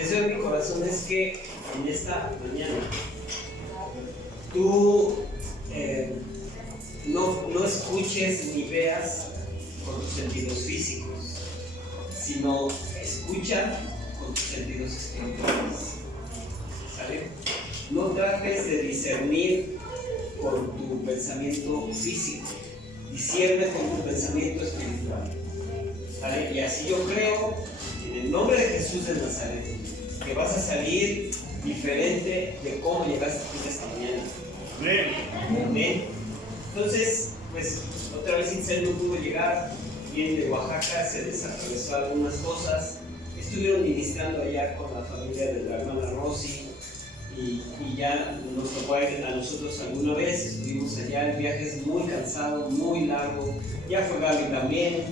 deseo de mi corazón es que en esta mañana tú no escuches ni veas con tus sentidos físicos, sino escucha con tus sentidos espirituales. ¿Sale? No trates de discernir con tu pensamiento físico, discierne con tu pensamiento espiritual. ¿Sale? Y así yo creo, en el nombre de Jesús de Nazaret, que vas a salir diferente de cómo llegaste aquí esta mañana. Amén. Entonces, pues otra vez Itzel no pudo llegar, viene de Oaxaca, se desatravesó algunas cosas. Estuvieron ministrando allá con la familia de la hermana Rosy y ya nos tocó a nosotros alguna vez, estuvimos allá. El viaje es muy cansado, muy largo, ya fue Gaby también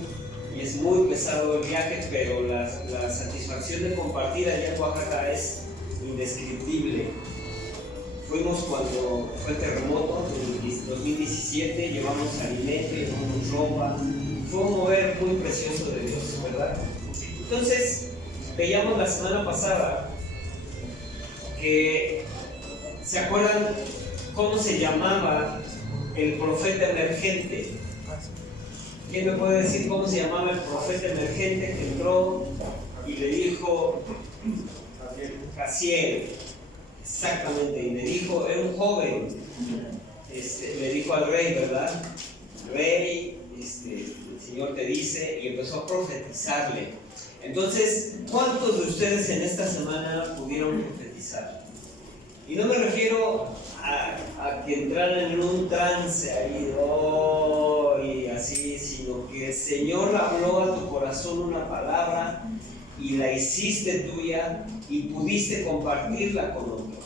y es muy pesado el viaje, pero la satisfacción de compartir allá en Oaxaca es indescriptible. Fuimos cuando fue el terremoto en 2017, llevamos alimento, llevamos ropa, fue un mover muy precioso de Dios, ¿verdad? Entonces, veíamos la semana pasada que, ¿se acuerdan cómo se llamaba el profeta emergente? ¿Quién me puede decir cómo se llamaba el profeta emergente que entró y le dijo Jaciel? Exactamente, y le dijo, era un joven, le dijo al rey, ¿verdad? Rey, el Señor te dice, y empezó a profetizarle. Entonces, ¿cuántos de ustedes en esta semana pudieron profetizar? Y no me refiero a que entraran en un trance ahí, y así, sino que el Señor habló a tu corazón una palabra y la hiciste tuya y pudiste compartirla con otro.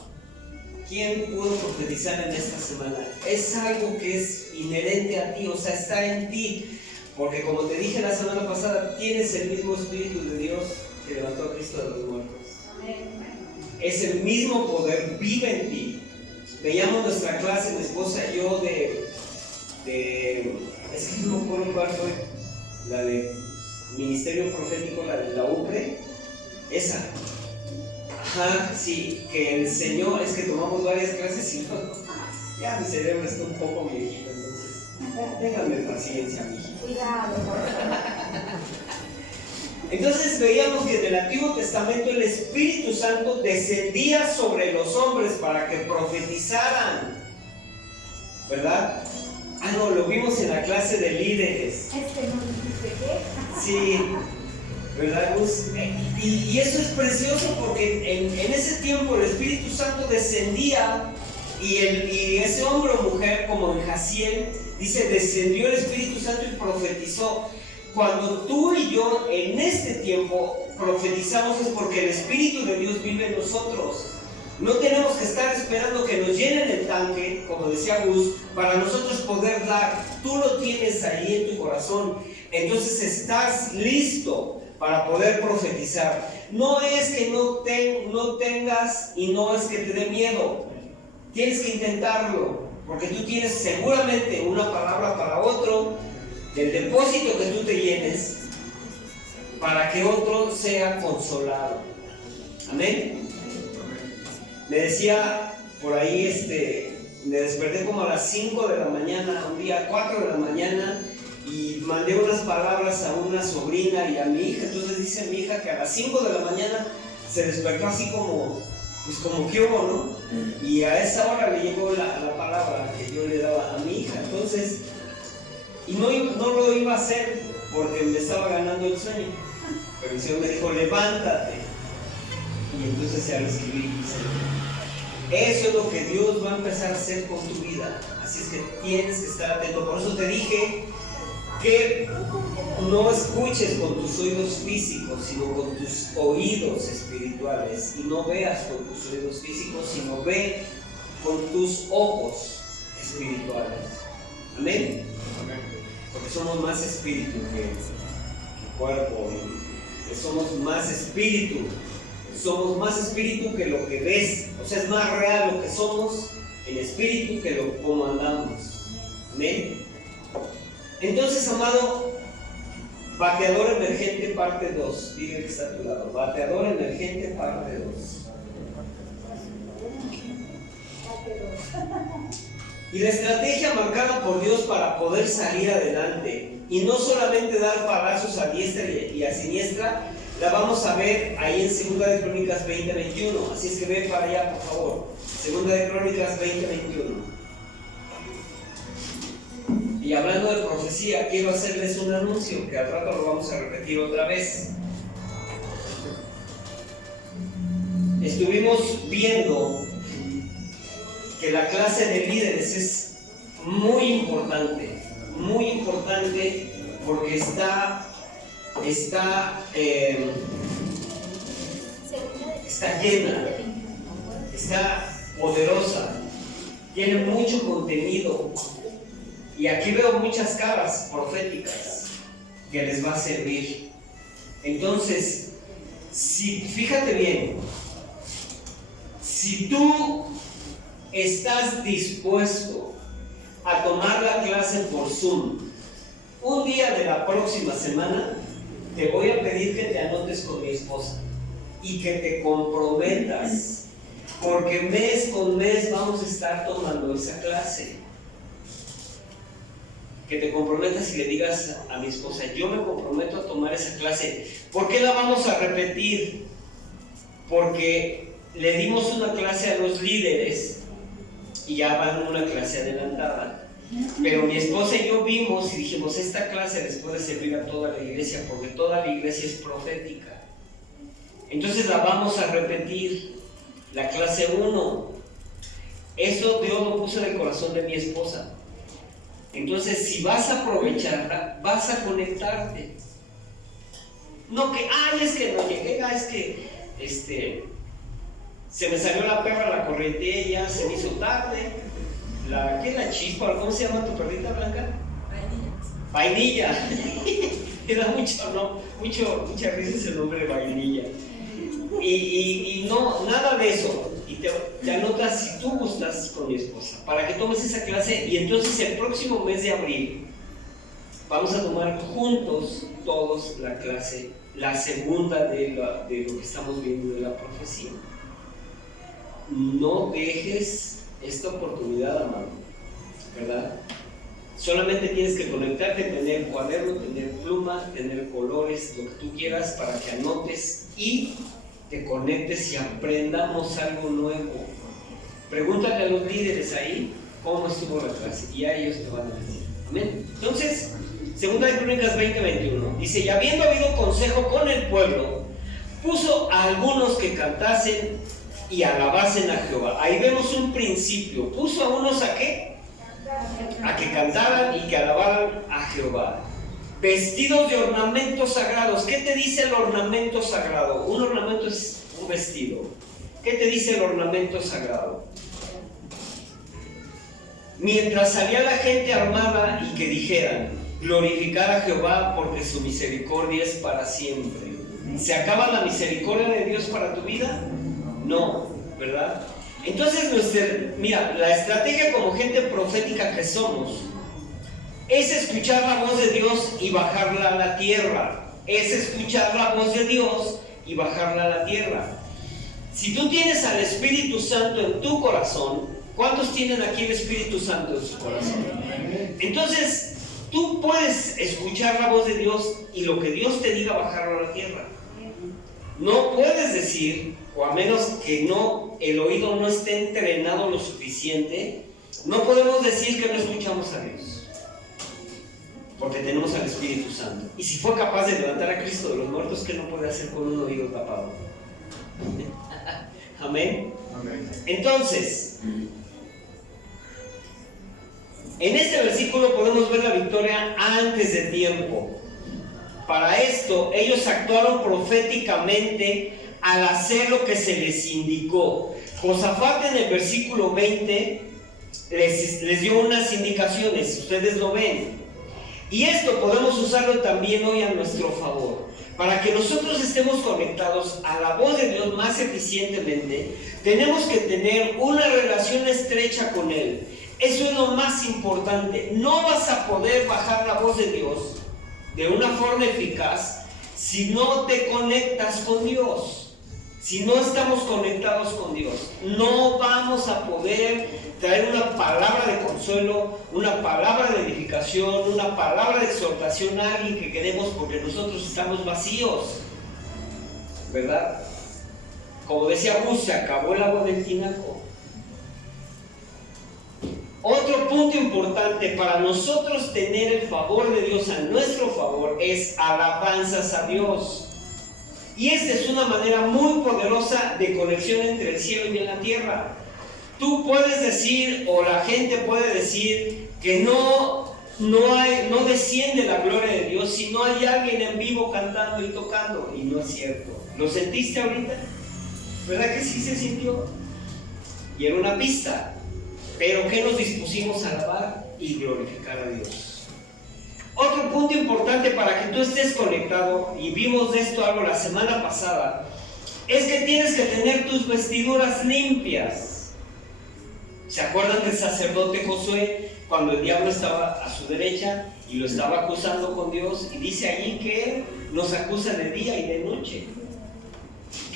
¿Quién pudo profetizar en esta semana? Es algo que es inherente a ti, o sea, está en ti. Porque como te dije la semana pasada, tienes el mismo Espíritu de Dios que levantó a Cristo de los muertos. Es el mismo poder, vive en ti. Veíamos nuestra clase, mi esposa y yo, es que no me acuerdo cuál fue, la de Ministerio Profético, la de la UPRE, esa. Ajá, sí, que el Señor, es que tomamos varias clases y no, ya mi cerebro está un poco viejito, entonces, ténganme paciencia, mijito. Cuidado, por favor. Entonces veíamos que en el Antiguo Testamento el Espíritu Santo descendía sobre los hombres para que profetizaran, ¿verdad? Ah, no, lo vimos en la clase de líderes. No dijiste qué. Sí, ¿verdad? Y eso es precioso porque en ese tiempo el Espíritu Santo descendía y ese hombre o mujer, como en Jaciel, dice, descendió el Espíritu Santo y profetizó. Cuando tú y yo en este tiempo profetizamos es porque el Espíritu de Dios vive en nosotros. No tenemos que estar esperando que nos llenen el tanque, como decía Gus, para nosotros poder dar. Tú lo tienes ahí en tu corazón. Entonces estás listo para poder profetizar. No es que no tengas y no es que te dé miedo. Tienes que intentarlo, porque tú tienes seguramente una palabra para otro, del depósito que tú te llenes, para que otro sea consolado. Amén. Me decía por ahí, me desperté como a las 5 de la mañana, un día 4 de la mañana, y mandé unas palabras a una sobrina y a mi hija. Entonces dice mi hija que a las 5 de la mañana se despertó así como que hubo, ¿no? Y a esa hora le llegó la palabra que yo le daba a mi hija. Entonces, y no lo iba a hacer porque me estaba ganando el sueño, pero el Señor me dijo, levántate. Y entonces ya lo escribí. Eso es lo que Dios va a empezar a hacer con tu vida. Así es que tienes que estar atento. Por eso te dije que no escuches con tus oídos físicos, sino con tus oídos espirituales. Y no veas con tus oídos físicos, sino ve con tus ojos espirituales. Amén. Porque somos más espíritu que cuerpo. Y somos más espíritu. Somos más espíritu que lo que ves. O sea, es más real lo que somos en espíritu que lo como andamos. Amén. Entonces, amado, Bateador emergente parte 2. Dile que está a tu lado. Bateador emergente parte 2. Y la estrategia marcada por Dios para poder salir adelante y no solamente dar palazos a diestra y a siniestra, la vamos a ver ahí en 2 de Crónicas 20:21. Así es que ve para allá, por favor. 2 de Crónicas 20:21. Y hablando de profecía, quiero hacerles un anuncio que al rato lo vamos a repetir otra vez. Estuvimos viendo que la clase de líderes es muy importante porque está llena, está poderosa, tiene mucho contenido y aquí veo muchas caras proféticas que les va a servir. Entonces, fíjate bien, si tú estás dispuesto a tomar la clase por Zoom, un día de la próxima semana te voy a pedir que te anotes con mi esposa y que te comprometas, porque mes con mes vamos a estar tomando esa clase. Que te comprometas y le digas a mi esposa: yo me comprometo a tomar esa clase. ¿Por qué la vamos a repetir? Porque le dimos una clase a los líderes y ya van una clase adelantada. Pero mi esposa y yo vimos y dijimos: esta clase les puede servir a toda la iglesia, porque toda la iglesia es profética. Entonces la vamos a repetir, la clase 1. Eso Dios lo puso en el corazón de mi esposa. Entonces, si vas a aprovecharla, vas a conectarte. No que, es que no llegué, es que se me salió la perra, la corriente, ya se me hizo tarde. ¿Qué es la chispa? ¿Cómo se llama tu perrita, Blanca? Vainilla. Me da mucha risa ese nombre de Vainilla. Y no, nada de eso. Y te anotas, si tú gustas, con mi esposa, para que tomes esa clase. Y entonces el próximo mes de abril vamos a tomar juntos todos la clase, la segunda de lo que estamos viendo de la profecía. No dejes esta oportunidad, amado, ¿verdad? Solamente tienes que conectarte, tener cuaderno, tener pluma, tener colores, lo que tú quieras, para que anotes y te conectes y aprendamos algo nuevo. Pregúntale a los líderes ahí cómo estuvo la clase y a ellos te van a decir. Amén. Entonces, 2 de Crónicas 20:21 dice: y habiendo habido consejo con el pueblo, puso a algunos que cantasen y alabasen a Jehová. Ahí vemos un principio. Puso a unos ¿a qué? A que cantaran y que alabaran a Jehová. Vestidos de ornamentos sagrados. ¿Qué te dice el ornamento sagrado? Un ornamento es un vestido. ¿Qué te dice el ornamento sagrado? Mientras salía la gente armada y que dijeran: glorificar a Jehová porque su misericordia es para siempre. ¿Se acaba la misericordia de Dios para tu vida? No, ¿verdad? Entonces, mira, la estrategia como gente profética que somos es escuchar la voz de Dios y bajarla a la tierra. Es escuchar la voz de Dios y bajarla a la tierra. Si tú tienes al Espíritu Santo en tu corazón, ¿cuántos tienen aquí el Espíritu Santo en su corazón? Entonces, tú puedes escuchar la voz de Dios y lo que Dios te diga, bajarlo a la tierra. No puedes decir, o a menos que el oído no esté entrenado lo suficiente, no podemos decir que no escuchamos a Dios, porque tenemos al Espíritu Santo. Y si fue capaz de levantar a Cristo de los muertos, ¿qué no puede hacer con un oído tapado? Amén. Entonces, en este versículo podemos ver la victoria antes de tiempo. Para esto, ellos actuaron proféticamente al hacer lo que se les indicó. Josafat en el versículo 20 les dio unas indicaciones, ustedes lo ven. Y esto podemos usarlo también hoy a nuestro favor. Para que nosotros estemos conectados a la voz de Dios más eficientemente, tenemos que tener una relación estrecha con Él. Eso es lo más importante. No vas a poder bajar la voz de Dios de una forma eficaz si no te conectas con Dios. Si no estamos conectados con Dios, no vamos a poder traer una palabra de consuelo, una palabra de edificación, una palabra de exhortación a alguien que queremos, porque nosotros estamos vacíos, ¿verdad? Como decía Gus, se acabó el agua del tinaco. Otro punto importante para nosotros tener el favor de Dios a nuestro favor es alabanzas a Dios. Y esta es una manera muy poderosa de conexión entre el cielo y la tierra. Tú puedes decir, o la gente puede decir, que no desciende la gloria de Dios si no hay alguien en vivo cantando y tocando. Y no es cierto. ¿Lo sentiste ahorita? ¿Verdad que sí se sintió? Y era una pista. Pero que nos dispusimos a alabar y glorificar a Dios. Otro punto importante para que tú estés conectado, y vimos de esto algo la semana pasada, es que tienes que tener tus vestiduras limpias. ¿Se acuerdan del sacerdote Josué cuando el diablo estaba a su derecha y lo estaba acusando con Dios? Y dice allí que él nos acusa de día y de noche.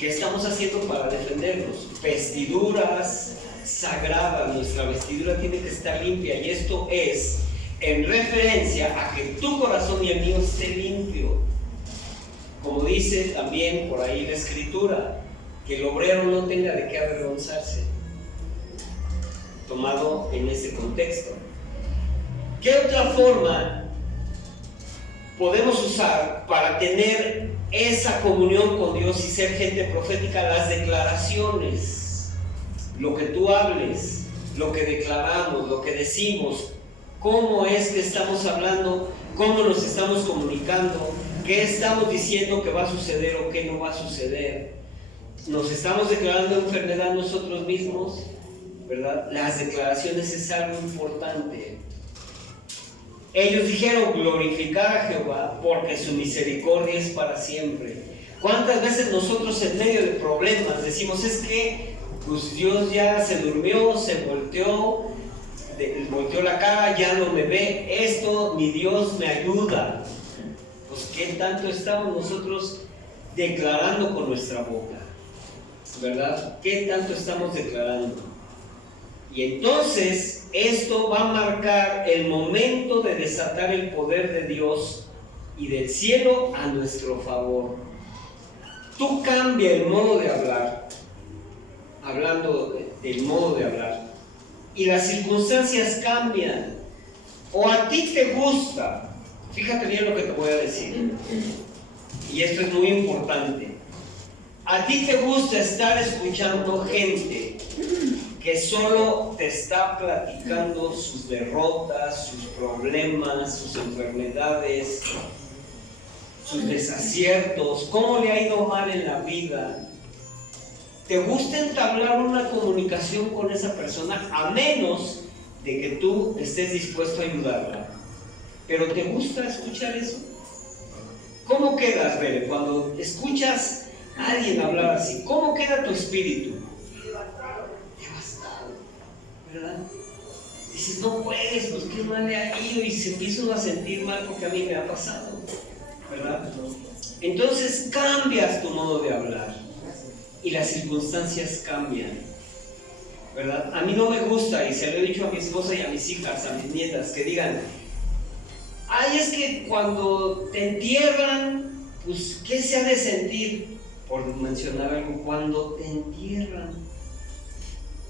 ¿Qué estamos haciendo para defendernos? Vestiduras sagradas. Nuestra vestidura tiene que estar limpia, y esto es en referencia a que tu corazón y el mío esté limpio. Como dice también por ahí la escritura, que el obrero no tenga de qué avergonzarse, tomado en este contexto. ¿Qué otra forma podemos usar para tener esa comunión con Dios y ser gente profética? Las declaraciones, lo que tú hables, lo que declaramos, lo que decimos, cómo es que estamos hablando, cómo nos estamos comunicando, qué estamos diciendo que va a suceder o qué no va a suceder. Nos estamos declarando enfermedad nosotros mismos, ¿verdad? Las declaraciones es algo importante. Ellos dijeron glorificar a Jehová porque su misericordia es para siempre. ¿Cuántas veces nosotros en medio de problemas decimos, es que pues Dios ya se durmió, se volteó la cara, ya no me ve, esto, ni Dios me ayuda? Pues ¿qué tanto estamos nosotros declarando con nuestra boca? ¿Verdad? ¿Qué tanto estamos declarando? Y entonces esto va a marcar el momento de desatar el poder de Dios y del cielo a nuestro favor. Tú cambia el modo de hablar, hablando del modo de hablar, y las circunstancias cambian. O a ti te gusta, fíjate bien lo que te voy a decir, y esto es muy importante. A ti te gusta estar escuchando gente que solo te está platicando sus derrotas, sus problemas, sus enfermedades, sus desaciertos, cómo le ha ido mal en la vida. ¿Te gusta entablar una comunicación con esa persona? A menos de que tú estés dispuesto a ayudarla. ¿Pero te gusta escuchar eso? ¿Cómo quedas, Bere, cuando escuchas a alguien hablar así? ¿Cómo queda tu espíritu? Devastado, ¿verdad? Dices, no puedes, pues qué mal le ha ido, y se empiezan a sentir mal porque a mí me ha pasado, ¿verdad? Entonces cambias tu modo de hablar y las circunstancias cambian, ¿verdad? A mí no me gusta, y se lo he dicho a mi esposa y a mis hijas, a mis nietas, que digan, ay, es que cuando te entierran, pues ¿qué se ha de sentir? Por mencionar algo, cuando te entierran,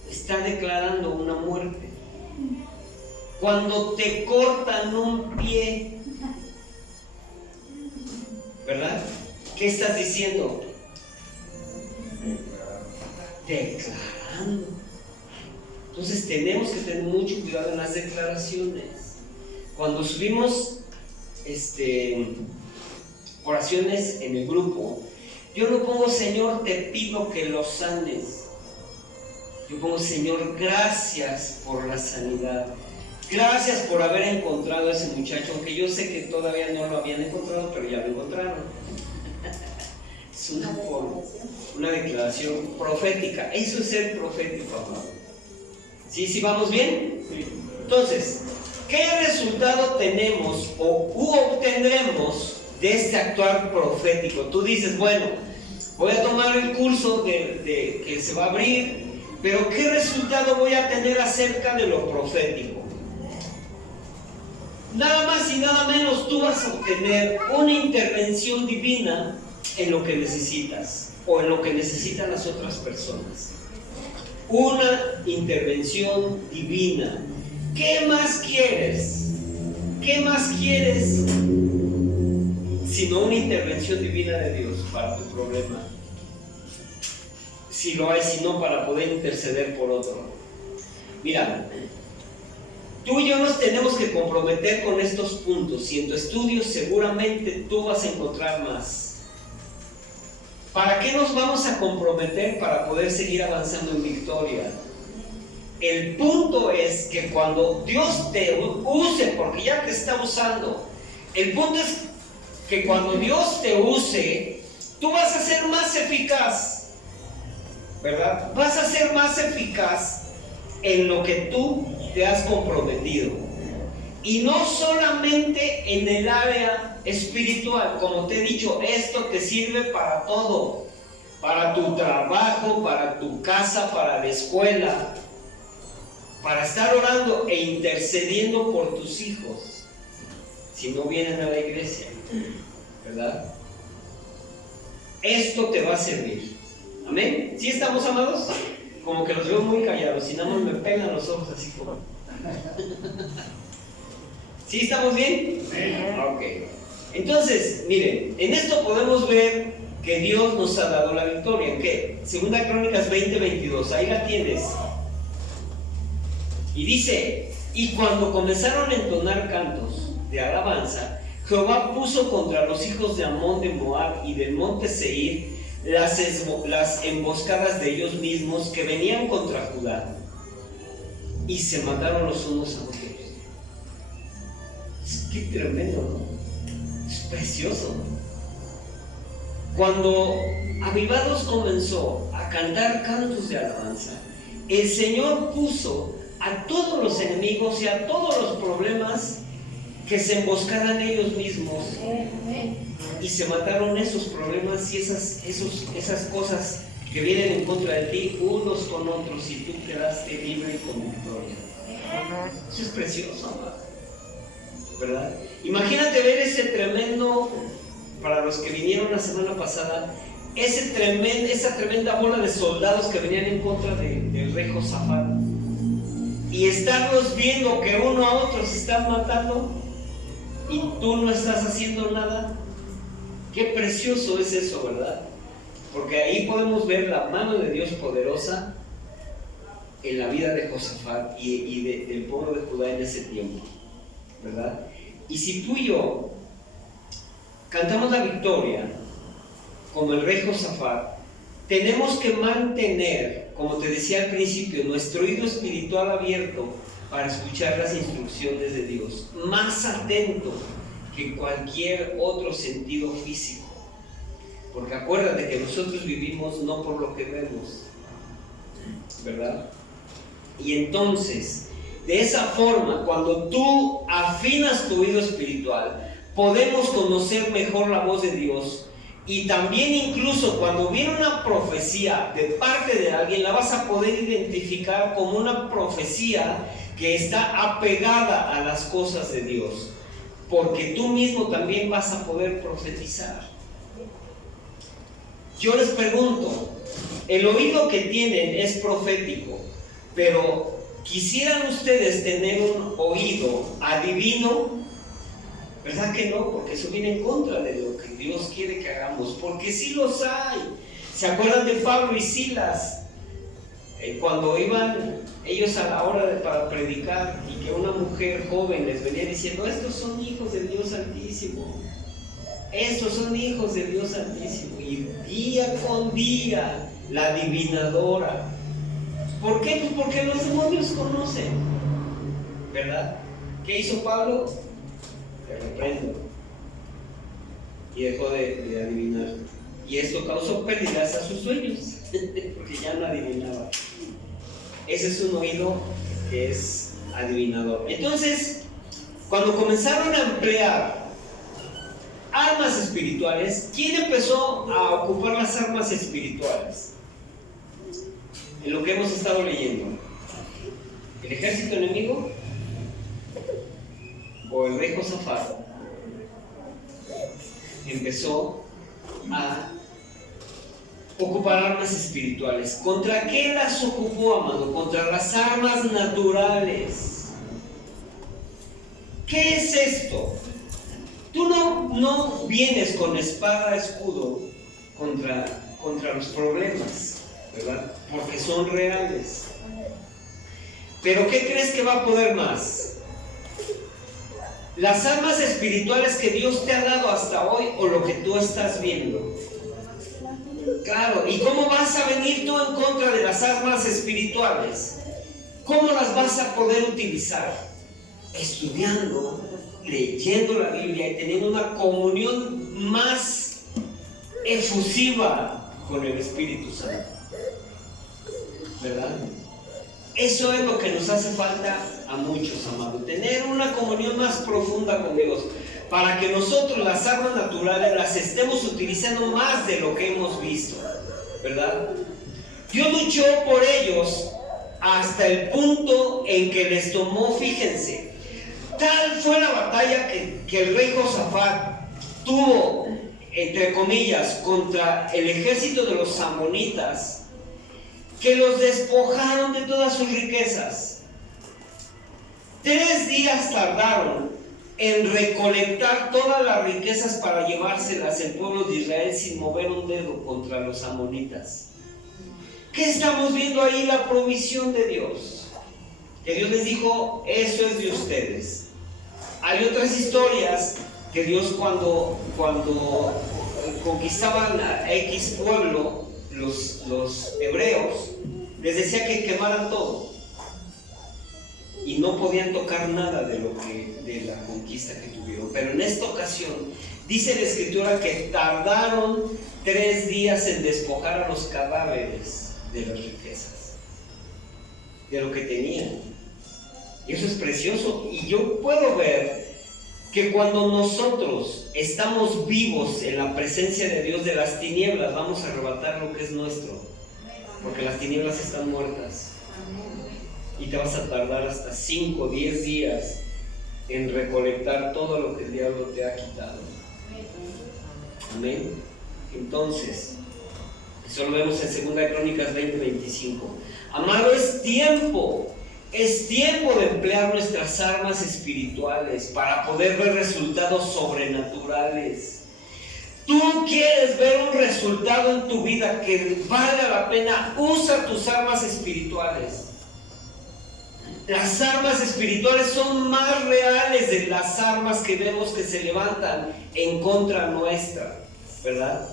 está declarando una muerte. Cuando te cortan un pie, ¿verdad? ¿Qué estás diciendo? Declarando. Entonces tenemos que tener mucho cuidado en las declaraciones. Cuando subimos oraciones en el grupo, yo no pongo, Señor, te pido que lo sanes. Yo pongo, Señor, gracias por la sanidad. Gracias por haber encontrado a ese muchacho, aunque yo sé que todavía no lo habían encontrado, pero ya lo encontraron. Es una forma, una declaración profética. Eso es ser profético, amado. ¿Sí vamos bien? Entonces, ¿qué resultado tenemos o obtendremos de este actuar profético? Tú dices, bueno, voy a tomar el curso que se va a abrir, pero ¿qué resultado voy a tener acerca de lo profético? Nada más y nada menos, tú vas a obtener una intervención divina en lo que necesitas o en lo que necesitan las otras personas. Una intervención divina. ¿Qué más quieres? ¿Qué más quieres sino una intervención divina de Dios para tu problema? Si lo hay, si no, para poder interceder por otro. Mira, tú y yo nos tenemos que comprometer con estos puntos y en tu estudio seguramente tú vas a encontrar más. ¿Para qué nos vamos a comprometer? Para poder seguir avanzando en victoria. El punto es que cuando Dios te use, porque ya te está usando, el punto es que cuando Dios te use, tú vas a ser más eficaz, ¿verdad? Vas a ser más eficaz en lo que tú te has comprometido. Y no solamente en el área espiritual, como te he dicho, esto te sirve para todo, para tu trabajo, para tu casa, para la escuela, para estar orando e intercediendo por tus hijos, si no vienen a la iglesia, ¿verdad? Esto te va a servir. ¿Amén? ¿Sí estamos, amados? Como que los veo muy callados y nada más me pegan los ojos así como... ¿Sí estamos bien? Ok. Entonces, miren, en esto podemos ver que Dios nos ha dado la victoria. ¿En qué? Segunda Crónicas 20:22, ahí la tienes. Y dice, y cuando comenzaron a entonar cantos de alabanza, Jehová puso contra los hijos de Amón, de Moab y del monte Seir las emboscadas de ellos mismos que venían contra Judá, y se mataron los unos a otros. Qué tremendo, ¿no? Es precioso. Cuando Avivados comenzó a cantar cantos de alabanza, el Señor puso a todos los enemigos y a todos los problemas que se emboscaran ellos mismos, y se mataron esos problemas y esas cosas que vienen en contra de ti, unos con otros, y tú quedaste libre y con victoria. Eso es precioso, ¿verdad? Imagínate ver ese tremendo, para los que vinieron la semana pasada, esa tremenda bola de soldados que venían en contra del rey Josafat, y estarlos viendo que uno a otro se están matando y tú no estás haciendo nada. Qué precioso es eso, ¿verdad? Porque ahí podemos ver la mano de Dios poderosa en la vida de Josafat y del pueblo de Judá en ese tiempo, ¿verdad? Y si tú y yo cantamos la victoria como el rey Josafat, tenemos que mantener, como te decía al principio, nuestro oído espiritual abierto para escuchar las instrucciones de Dios, más atento que cualquier otro sentido físico. Porque acuérdate que nosotros vivimos no por lo que vemos, ¿verdad? Y entonces, de esa forma, cuando tú afinas tu oído espiritual, podemos conocer mejor la voz de Dios. Y también incluso cuando viene una profecía de parte de alguien, la vas a poder identificar como una profecía que está apegada a las cosas de Dios, porque tú mismo también vas a poder profetizar. Yo les pregunto, el oído que tienen es profético, pero ¿quisieran ustedes tener un oído adivino? ¿Verdad que no? Porque eso viene en contra de lo que Dios quiere que hagamos, porque sí los hay. ¿Se acuerdan de Pablo y Silas? Cuando iban ellos a la hora para predicar, y que una mujer joven les venía diciendo: estos son hijos del Dios Altísimo, estos son hijos del Dios Altísimo, y día con día la adivinadora. ¿Por qué? Pues porque los demonios conocen, ¿verdad? ¿Qué hizo Pablo? Te reprendo. Y dejó de adivinar. Y esto causó pérdidas a sus sueños, porque ya no adivinaba. Ese es un oído que es adivinador. Entonces, cuando comenzaron a emplear armas espirituales, ¿quién empezó a ocupar las armas espirituales? En lo que hemos estado leyendo, ¿el ejército enemigo o el rey Josafat empezó a ocupar armas espirituales? ¿Contra qué las ocupó, amado? Contra las armas naturales. ¿Qué es esto? Tú no vienes con espada, escudo contra los problemas, ¿verdad? Porque son reales. Pero ¿qué crees que va a poder más? ¿Las armas espirituales que Dios te ha dado hasta hoy o lo que tú estás viendo? Claro, ¿y cómo vas a venir tú en contra de las armas espirituales? ¿Cómo las vas a poder utilizar? Estudiando, leyendo la Biblia y teniendo una comunión más efusiva con el Espíritu Santo, ¿verdad? Eso es lo que nos hace falta a muchos, amados, tener una comunión más profunda con Dios, para que nosotros las armas naturales las estemos utilizando más de lo que hemos visto, ¿verdad? Dios luchó por ellos hasta el punto en que les tomó, fíjense, tal fue la batalla que el rey Josafat tuvo, entre comillas, contra el ejército de los amonitas, que los despojaron de todas sus riquezas. 3 días tardaron en recolectar todas las riquezas para llevárselas el pueblo de Israel sin mover un dedo contra los amonitas. ¿Qué estamos viendo ahí? La provisión de Dios. Que Dios les dijo, eso es de ustedes. Hay otras historias que Dios cuando conquistaban a X pueblo, los hebreos, les decía que quemaran todo y no podían tocar nada de la conquista que tuvieron. Pero en esta ocasión dice la escritura que tardaron 3 días en despojar a los cadáveres de las riquezas, de lo que tenían. Y eso es precioso. Y yo puedo ver que cuando nosotros estamos vivos en la presencia de Dios, de las tinieblas vamos a arrebatar lo que es nuestro, porque las tinieblas están muertas y te vas a tardar hasta 5 o 10 días en recolectar todo lo que el diablo te ha quitado. Amén. Entonces, eso lo vemos en 2 Crónicas 20:25. Amado, es tiempo de emplear nuestras armas espirituales para poder ver resultados sobrenaturales. Tú quieres ver un resultado en tu vida que valga la pena, usa tus armas espirituales. Las armas espirituales son más reales de las armas que vemos que se levantan en contra nuestra, ¿verdad?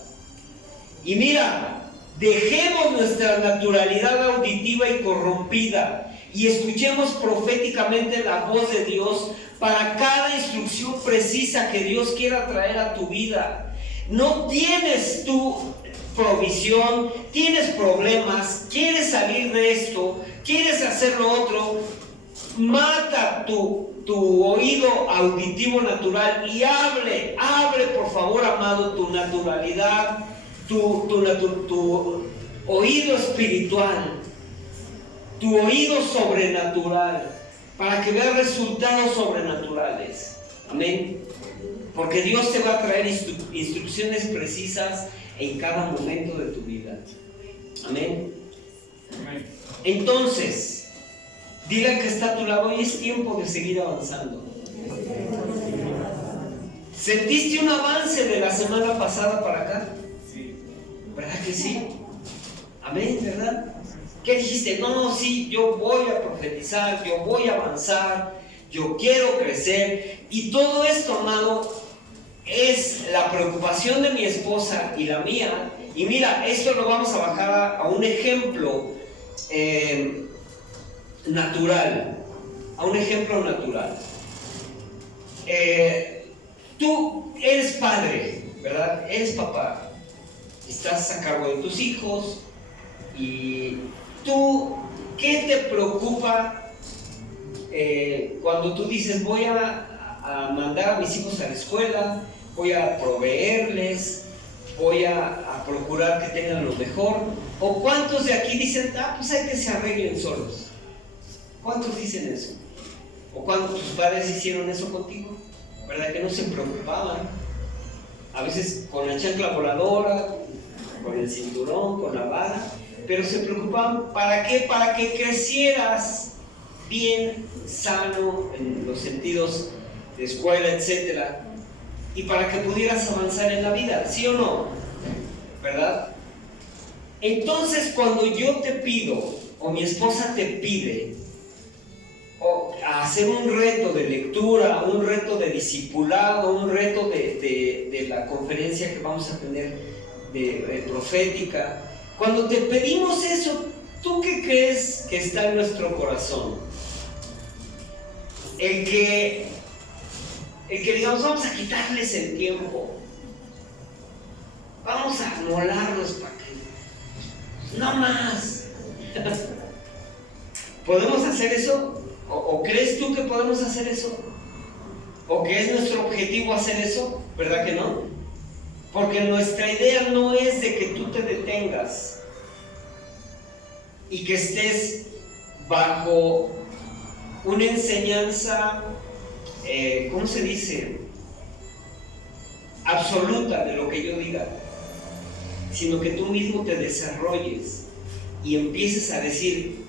Y mira, dejemos nuestra naturalidad auditiva y corrompida y escuchemos proféticamente la voz de Dios para cada instrucción precisa que Dios quiera traer a tu vida. No tienes tu provisión, tienes problemas, quieres salir de esto, quieres hacer lo otro. Mata tu oído auditivo natural y abre por favor, amado, tu naturalidad, tu oído espiritual, tu oído sobrenatural, para que veas resultados sobrenaturales. Amén. Porque Dios te va a traer instrucciones precisas en cada momento de tu vida. Amén. Entonces, dile al que está a tu lado, hoy es tiempo de seguir avanzando. ¿Sentiste un avance de la semana pasada para acá? Sí. ¿Verdad que sí? Amén, ¿verdad? ¿Qué dijiste? No, sí, yo voy a profetizar, yo voy a avanzar, yo quiero crecer. Y todo esto, amado, es la preocupación de mi esposa y la mía. Y mira, esto lo vamos a bajar a un ejemplo natural. A un ejemplo natural. Tú eres padre, ¿verdad? Eres papá. Estás a cargo de tus hijos. Y tú, ¿qué te preocupa cuando tú dices voy a a mandar a mis hijos a la escuela, voy a proveerles, voy a procurar que tengan lo mejor. ¿O cuántos de aquí dicen, pues hay que se arreglen solos? ¿Cuántos dicen eso? ¿O cuántos tus padres hicieron eso contigo? ¿Verdad que no se preocupaban? A veces con la chancla voladora, con el cinturón, con la vara, pero se preocupaban, ¿para qué? Para que crecieras bien, sano, en los sentidos de escuela, etcétera, y para que pudieras avanzar en la vida, ¿sí o no? ¿Verdad? Entonces, cuando yo te pido, o mi esposa te pide, o hacer un reto de lectura, un reto de discipulado, un reto de la conferencia que vamos a tener de profética, cuando te pedimos eso, ¿tú qué crees que está en nuestro corazón? El que digamos, vamos a quitarles el tiempo, vamos a molarlos para que no más. ¿Podemos hacer eso? ¿O crees tú que podemos hacer eso? ¿O que es nuestro objetivo hacer eso? ¿Verdad que no? Porque nuestra idea no es de que tú te detengas y que estés bajo una enseñanza, ¿cómo se dice? Absoluta de lo que yo diga, sino que tú mismo te desarrolles y empieces a decir,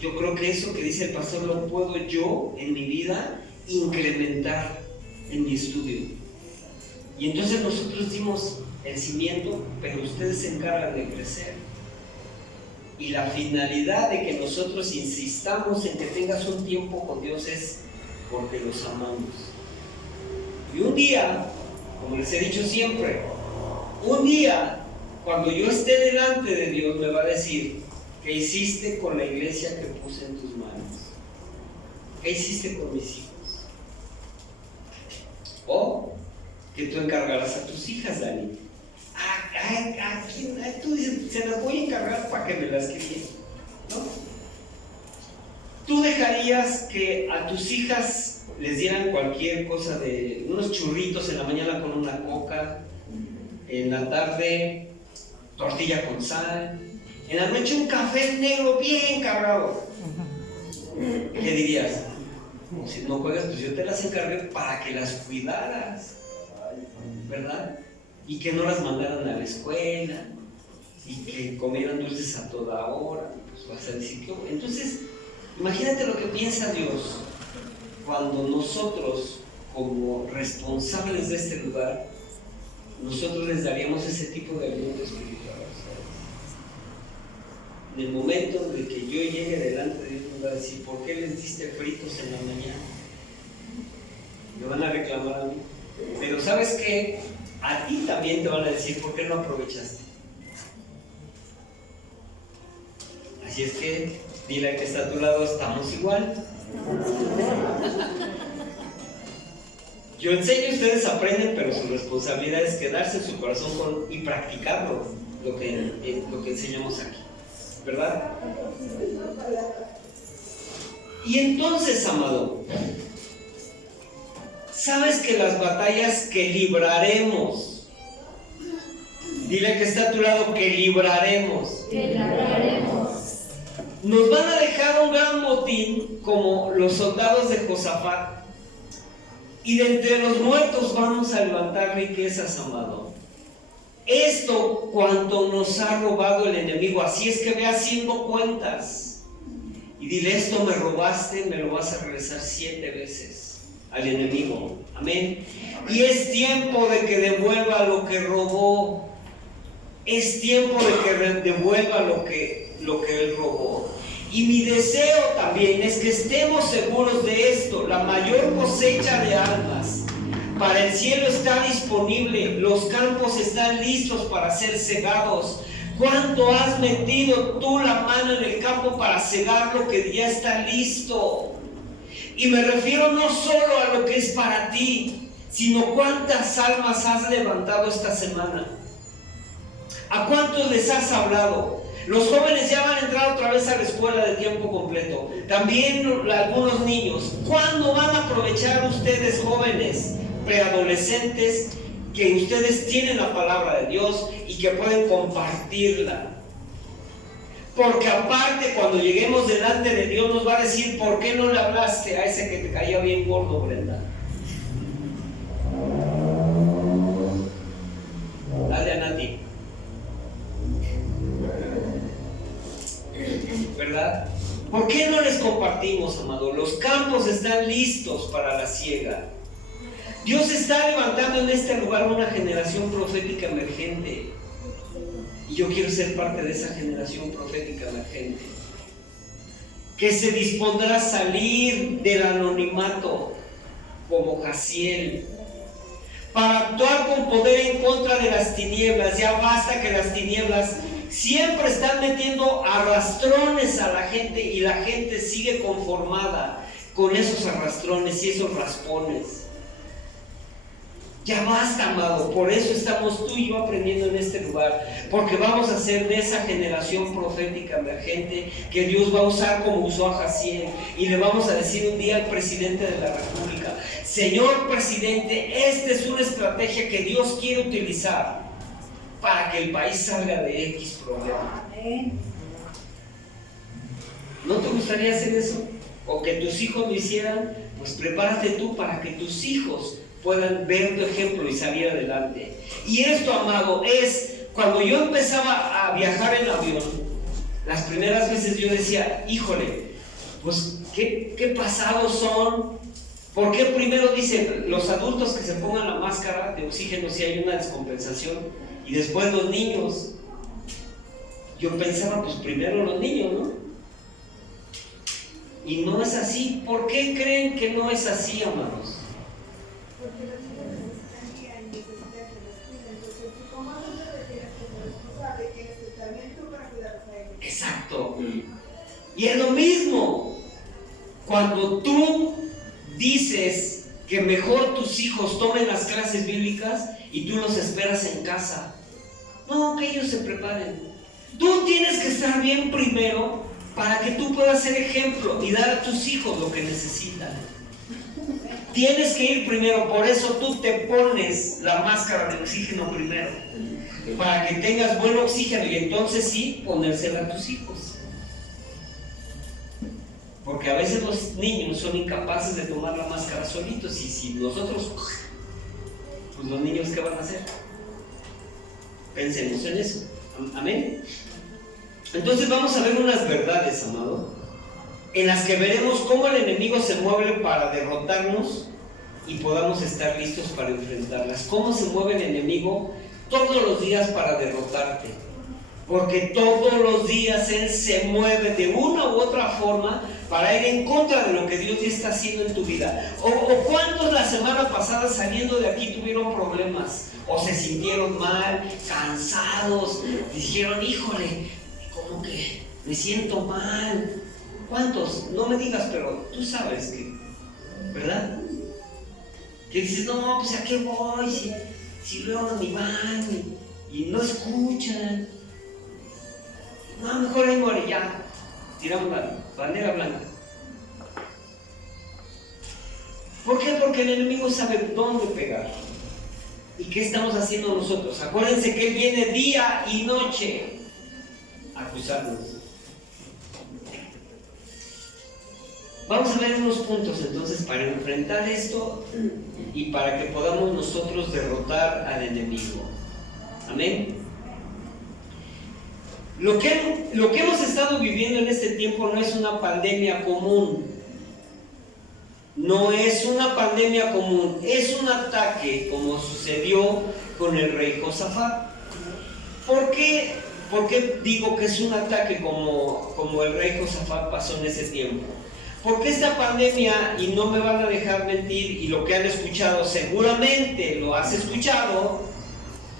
yo creo que eso que dice el pastor lo puedo yo en mi vida incrementar en mi estudio. Y entonces nosotros dimos el cimiento, pero ustedes se encargan de crecer. Y la finalidad de que nosotros insistamos en que tengas un tiempo con Dios es porque los amamos. Y un día, como les he dicho siempre, un día, cuando yo esté delante de Dios, me va a decir, ¿qué hiciste con la iglesia que puse en tus manos? ¿Qué hiciste con mis hijos? O que tú encargarás a tus hijas, Dani. Tú dices, se las voy a encargar para que me las críen, ¿no? ¿Tú dejarías que a tus hijas les dieran cualquier cosa de unos churritos en la mañana con una coca, en la tarde tortilla con sal, en la noche un café negro bien cargado? ¿Qué dirías? Si no juegas, pues yo te las encargué para que las cuidaras, ¿verdad? Y que no las mandaran a la escuela y que comieran dulces a toda hora. Pues vas a decir que... Entonces, imagínate lo que piensa Dios cuando nosotros, como responsables de este lugar, nosotros les daríamos ese tipo de alimento espiritual a ustedes. En el momento de que yo llegue delante de Dios, me va a decir, ¿por qué les diste fritos en la mañana? Me van a reclamar a mí. Pero ¿sabes qué? A ti también te van a decir, ¿por qué no aprovechaste? Así es que dile al que está a tu lado, estamos igual. Yo enseño, ustedes aprenden, pero su responsabilidad es quedarse en su corazón y practicarlo, lo que enseñamos aquí, ¿verdad? Y entonces, amado, ¿sabes que las batallas que libraremos, dile que está a tu lado, que libraremos, nos van a dejar un gran botín como los soldados de Josafat? Y de entre los muertos vamos a levantar riquezas, amado. Esto cuanto nos ha robado el enemigo. Así es que ve haciendo cuentas y dile, esto me robaste, me lo vas a regresar 7 veces al enemigo. Amén. Y es tiempo de que devuelva lo que robó. Es tiempo de que devuelva lo que él robó. Y mi deseo también es que estemos seguros de esto. La mayor cosecha de almas para el cielo está disponible. Los campos están listos para ser segados. ¿Cuánto has metido tú la mano en el campo para segar lo que ya está listo? Y me refiero no solo a lo que es para ti, sino cuántas almas has levantado esta semana. ¿A cuántos les has hablado? Los jóvenes ya van a entrar otra vez a la escuela de tiempo completo. También algunos niños. ¿Cuándo van a aprovechar ustedes, jóvenes, preadolescentes, que ustedes tienen la palabra de Dios y que pueden compartirla? Porque aparte, cuando lleguemos delante de Dios, nos va a decir: ¿por qué no le hablaste a ese que te caía bien gordo, Brenda? Dale a Nati. ¿Verdad? ¿Por qué no les compartimos, amado? Los campos están listos para la siega. Dios está levantando en este lugar una generación profética emergente. Y yo quiero ser parte de esa generación profética emergente, que se dispondrá a salir del anonimato como Jaciel, para actuar con poder en contra de las tinieblas. Ya basta que las tinieblas siempre están metiendo arrastrones a la gente y la gente sigue conformada con esos arrastrones y esos raspones. Ya basta, amado. Por eso estamos tú y yo aprendiendo en este lugar, porque vamos a ser de esa generación profética emergente que Dios va a usar como usó a Jaciel, y le vamos a decir un día al presidente de la República: señor presidente, esta es una estrategia que Dios quiere utilizar para que el país salga de X problema. ¿No te gustaría hacer eso? ¿O que tus hijos lo hicieran? Pues prepárate tú para que tus hijos puedan ver tu ejemplo y salir adelante. Y esto, amado, es cuando yo empezaba a viajar en avión. Las primeras veces yo decía: híjole, pues qué pasados son. ¿Por qué primero dicen los adultos que se pongan la máscara de oxígeno si hay una descompensación, y después los niños? Yo pensaba, pues primero los niños, ¿no? Y no es así. ¿Por qué creen que no es así, amados? Porque los niños necesitan guía y necesitan que los cuiden. Entonces, tú como adulto tienes que ser responsable, tienes que estar bien tú para cuidarlos a ellos. Exacto. Y es lo mismo cuando tú dices que mejor tus hijos tomen las clases bíblicas y tú los esperas en casa. No, que ellos se preparen. Tú tienes que estar bien primero para que tú puedas ser ejemplo y dar a tus hijos lo que necesitan. Tienes que ir primero. Por eso tú te pones la máscara de oxígeno primero, para que tengas buen oxígeno, y entonces sí, ponérsela a tus hijos. Porque a veces los niños son incapaces de tomar la máscara solitos, y si nosotros, pues los niños, ¿qué van a hacer? Pensemos en eso. Amén. Entonces vamos a ver unas verdades, amado, en las que veremos cómo el enemigo se mueve para derrotarnos y podamos estar listos para enfrentarlas. Cómo se mueve el enemigo todos los días para derrotarte, porque todos los días él se mueve de una u otra forma para ir en contra de lo que Dios ya está haciendo en tu vida. O cuántos la semana pasada saliendo de aquí tuvieron problemas, o se sintieron mal, cansados, dijeron: híjole, como que me siento mal. ¿Cuántos? No me digas, pero tú sabes que, ¿verdad? Que dices: no, pues ¿a qué voy? Si luego ni van y no escuchan. No, mejor ahí muere, ya. Tiramos la bandera blanca. ¿Por qué? Porque el enemigo sabe dónde pegar. ¿Y qué estamos haciendo nosotros? Acuérdense que él viene día y noche a acusarnos. Vamos a ver unos puntos entonces para enfrentar esto y para que podamos nosotros derrotar al enemigo. Amén. Lo que hemos estado viviendo en este tiempo no es una pandemia común. No es una pandemia común, es un ataque como sucedió con el rey Josafat. ¿Por qué digo que es un ataque como el rey Josafat pasó en ese tiempo? Porque esta pandemia, y no me van a dejar mentir, y lo que han escuchado, seguramente lo has escuchado,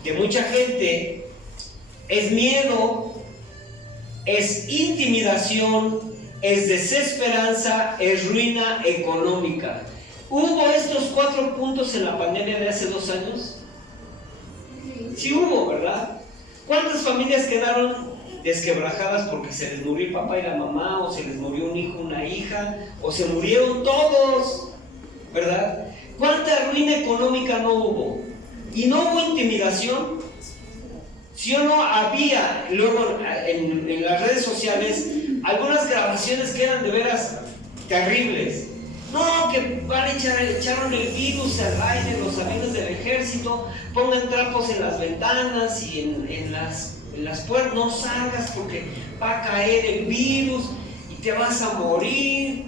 de mucha gente, es miedo, es intimidación, es desesperanza, es ruina económica. ¿Hubo estos 4 puntos en la pandemia de hace 2 años? Sí hubo, ¿verdad? ¿Cuántas familias quedaron desquebrajadas porque se les murió el papá y la mamá, o se les murió un hijo, una hija, o se murieron todos, ¿verdad? ¿Cuánta ruina económica no hubo? ¿Y no hubo intimidación? ¿Sí o no? Había luego en las redes sociales algunas grabaciones que eran de veras terribles. No, que echaron el virus al aire, los aviones del ejército, pongan trapos en las ventanas y en las puertas, no salgas porque va a caer el virus y te vas a morir.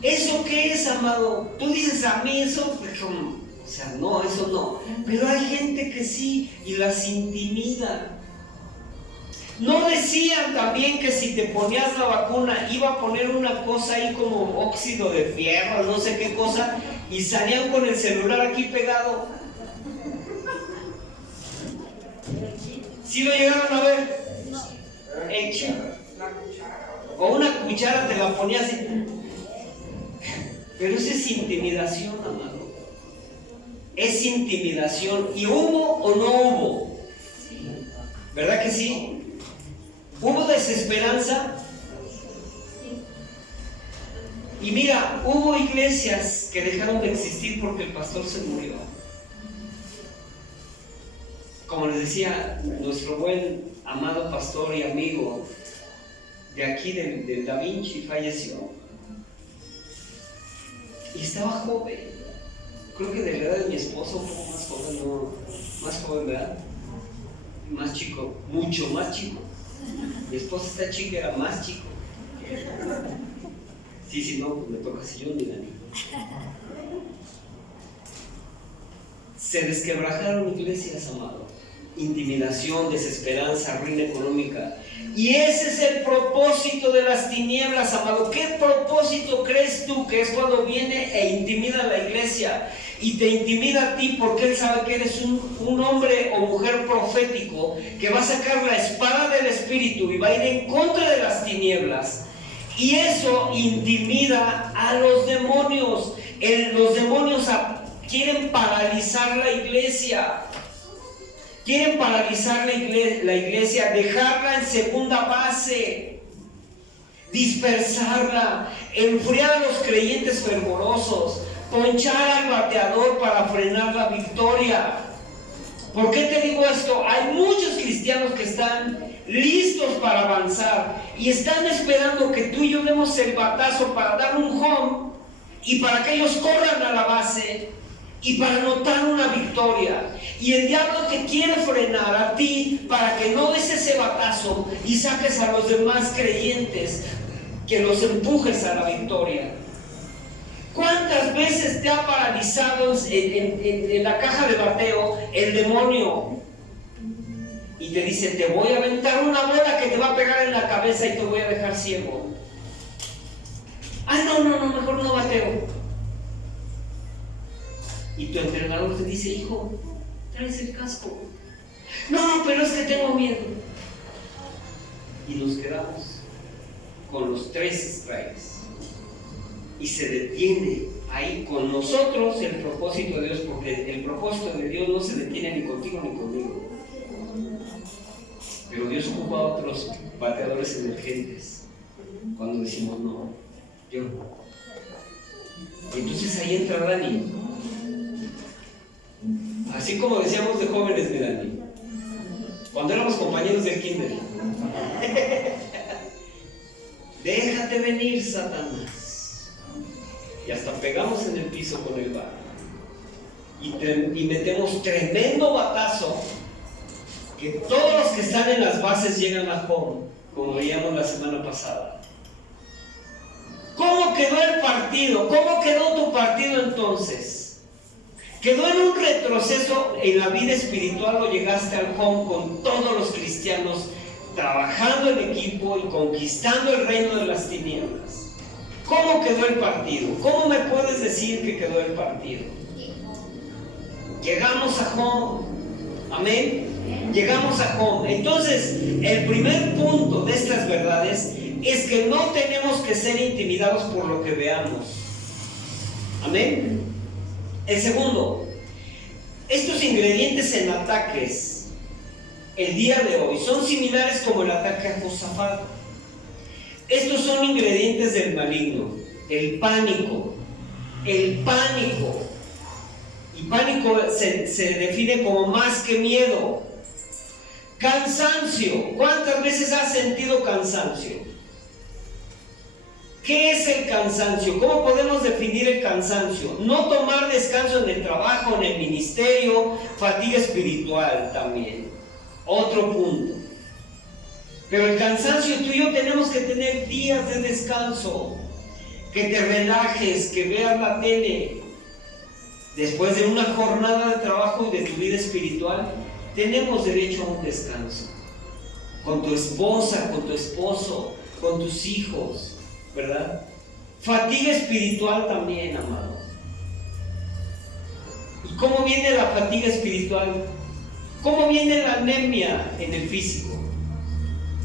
¿Eso qué es, amado? Tú dices a mí eso, o sea, no, eso no. Pero hay gente que sí y las intimida. ¿No decían también que si te ponías la vacuna iba a poner una cosa ahí como óxido de fierro, no sé qué cosa, y salían con el celular aquí pegado? ¿Sí lo llegaron a ver? Hecho. O una cuchara te la ponías así. Pero eso es intimidación, amado. Es intimidación. ¿Y hubo o no hubo? ¿Verdad que sí? ¿Hubo desesperanza? Y mira, hubo iglesias que dejaron de existir porque el pastor se murió. Como les decía, nuestro buen amado pastor y amigo de aquí, del Da Vinci, falleció. Y estaba joven. Creo que de la edad de mi esposo, un poco más joven, no, más joven, ¿verdad? Más chico, mucho más chico. Mi esposa está chica, era más chico. Sí, no, pues me toca sillón, mira. Se desquebrajaron iglesias, amado. Intimidación, desesperanza, ruina económica. Y ese es el propósito de las tinieblas, amado. ¿Qué propósito crees tú que es cuando viene e intimida a la iglesia? Y te intimida a ti porque él sabe que eres un hombre o mujer profético que va a sacar la espada del Espíritu y va a ir en contra de las tinieblas. Y eso intimida a los demonios. Los demonios quieren paralizar la iglesia. Quieren paralizar la iglesia, dejarla en segunda base, dispersarla, enfriar a los creyentes fervorosos, ponchar al bateador para frenar la victoria. ¿Por qué te digo esto? Hay muchos cristianos que están listos para avanzar y están esperando que tú y yo demos el batazo para dar un home y para que ellos corran a la base y para anotar una victoria. Y el diablo te quiere frenar a ti para que no des ese batazo y saques a los demás creyentes, que los empujes a la victoria. ¿Cuántas veces te ha paralizado en la caja de bateo el demonio? Y te dice, te voy a aventar una bola que te va a pegar en la cabeza y te voy a dejar ciego. No, mejor no bateo. Y tu entrenador te dice, hijo, traes el casco. No, pero es que tengo miedo. Y nos quedamos con los 3 strikes. Y se detiene ahí con nosotros el propósito de Dios, porque el propósito de Dios no se detiene ni contigo ni conmigo. Pero Dios ocupa a otros bateadores emergentes cuando decimos no, yo no. Y entonces ahí entra Dani. Así como decíamos de jóvenes, mi Dani, cuando éramos compañeros del kinder. Déjate venir, Satanás. Y hasta pegamos en el piso con el bar. Y metemos tremendo batazo, que todos los que están en las bases llegan a home, como veíamos la semana pasada. ¿Cómo quedó el partido? ¿Cómo quedó tu partido entonces? ¿Quedó en un retroceso en la vida espiritual o llegaste al home con todos los cristianos trabajando en equipo y conquistando el reino de las tinieblas? ¿Cómo quedó el partido? ¿Cómo me puedes decir que quedó el partido? Llegamos a home. Amén. Llegamos a home. Entonces, el primer punto de estas verdades es que no tenemos que ser intimidados por lo que veamos. Amén. El segundo, estos ingredientes en ataques el día de hoy son similares como el ataque a Josafat. Estos son ingredientes del maligno: el pánico. El pánico. Y pánico se define como más que miedo. Cansancio. ¿Cuántas veces has sentido cansancio? ¿Qué es el cansancio? ¿Cómo podemos definir el cansancio? No tomar descanso en el trabajo, en el ministerio, fatiga espiritual también. Otro punto. Pero el cansancio, tú y yo tenemos que tener días de descanso, que te relajes, que veas la tele. Después de una jornada de trabajo y de tu vida espiritual, tenemos derecho a un descanso. Con tu esposa, con tu esposo, con tus hijos, ¿verdad? Fatiga espiritual también, amado. ¿Y cómo viene la fatiga espiritual? ¿Cómo viene la anemia en el físico?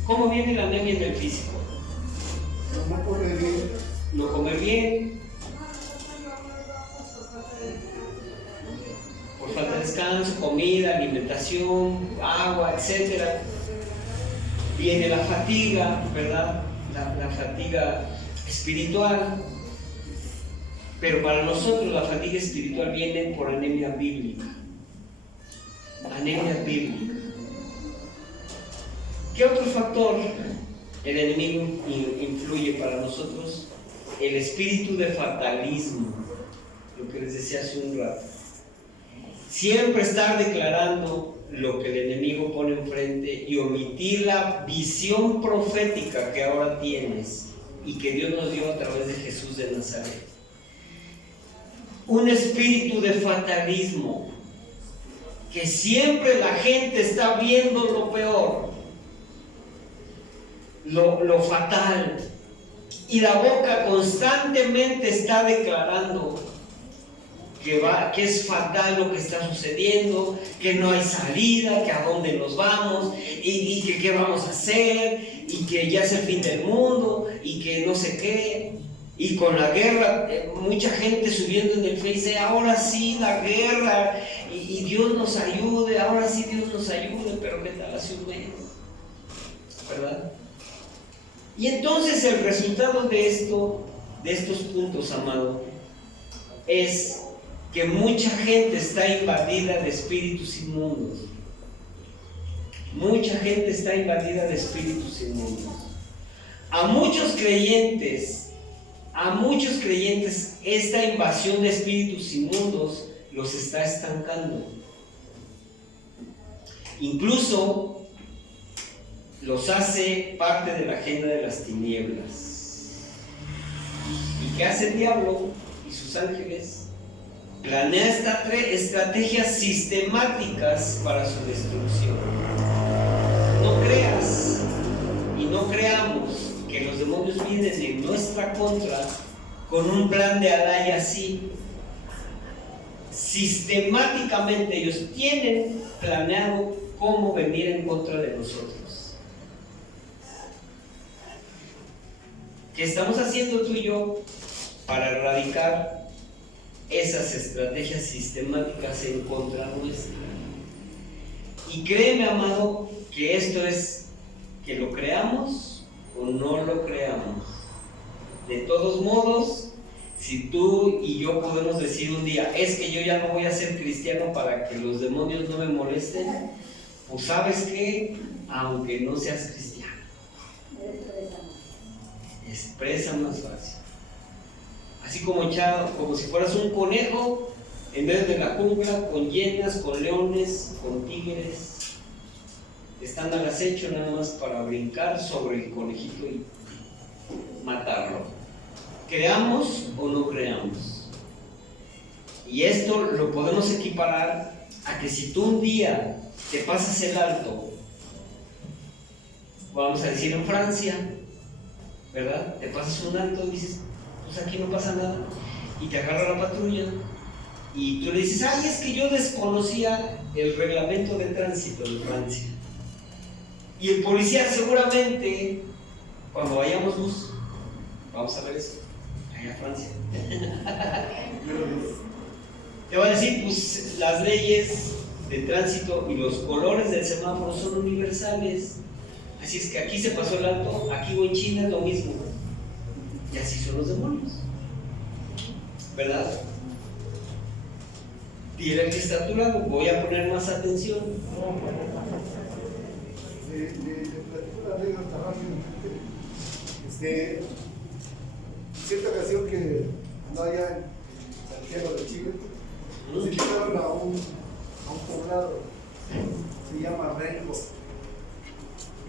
¿Cómo viene la anemia en el físico? No comer bien. No comer bien. Por falta de descanso, comida, alimentación, agua, etc. Viene la fatiga, ¿verdad? La fatiga espiritual. Pero para nosotros la fatiga espiritual viene por anemia bíblica. Anemia bíblica. ¿Qué otro factor el enemigo influye para nosotros? El espíritu de fatalismo, lo que les decía hace un rato. Siempre estar declarando lo que el enemigo pone enfrente y omitir la visión profética que ahora tienes y que Dios nos dio a través de Jesús de Nazaret. Un espíritu de fatalismo, que siempre la gente está viendo lo peor, lo fatal, y la boca constantemente está declarando que es fatal lo que está sucediendo, que no hay salida, que a dónde nos vamos, y que qué vamos a hacer, y que ya es el fin del mundo, y que no sé qué. Y con la guerra, mucha gente subiendo en el Face, ahora sí la guerra, y Dios nos ayude, ahora sí Dios nos ayude, pero ¿qué tal hace un mes? ¿Verdad? Y entonces el resultado de estos puntos, amado, es que mucha gente está invadida de espíritus inmundos. Mucha gente está invadida de espíritus inmundos. A muchos creyentes, esta invasión de espíritus inmundos los está estancando. Incluso los hace parte de la agenda de las tinieblas. ¿Y qué hace el diablo y sus ángeles? Planea estrategias sistemáticas para su destrucción. No creas y no creamos que los demonios vienen en nuestra contra con un plan de Adán así. Sistemáticamente ellos tienen planeado cómo venir en contra de nosotros. ¿Qué estamos haciendo tú y yo para erradicar esas estrategias sistemáticas en contra nuestra? Y créeme, amado, que esto es que lo creamos o no lo creamos. De todos modos, si tú y yo podemos decir un día, es que yo ya no voy a ser cristiano para que los demonios no me molesten, pues sabes que, aunque no seas cristiano, expresa más fácil. Así como si fueras un conejo en vez de la jungla, con hienas, con leones, con tigres, están al acecho nada más para brincar sobre el conejito y matarlo. Creamos o no creamos. Y esto lo podemos equiparar a que si tú un día te pasas el alto, vamos a decir en Francia, ¿verdad? Te pasas un alto y dices, pues aquí no pasa nada, y te agarra la patrulla y tú le dices, ay, es que yo desconocía el reglamento de tránsito de Francia. Y el policía seguramente, cuando vayamos, vamos a ver eso, allá a Francia, te va a decir, pues las leyes de tránsito y los colores del semáforo son universales. Así es que aquí se pasó el alto, aquí o en China es lo mismo. Y así son los demonios, ¿verdad? Dile al que está a tu lado, voy a poner más atención. Le platico una anécdota rápido. Cierta ocasión que andaba allá en Santiago de Chile, nos invitaron a un poblado, se llama Rengo,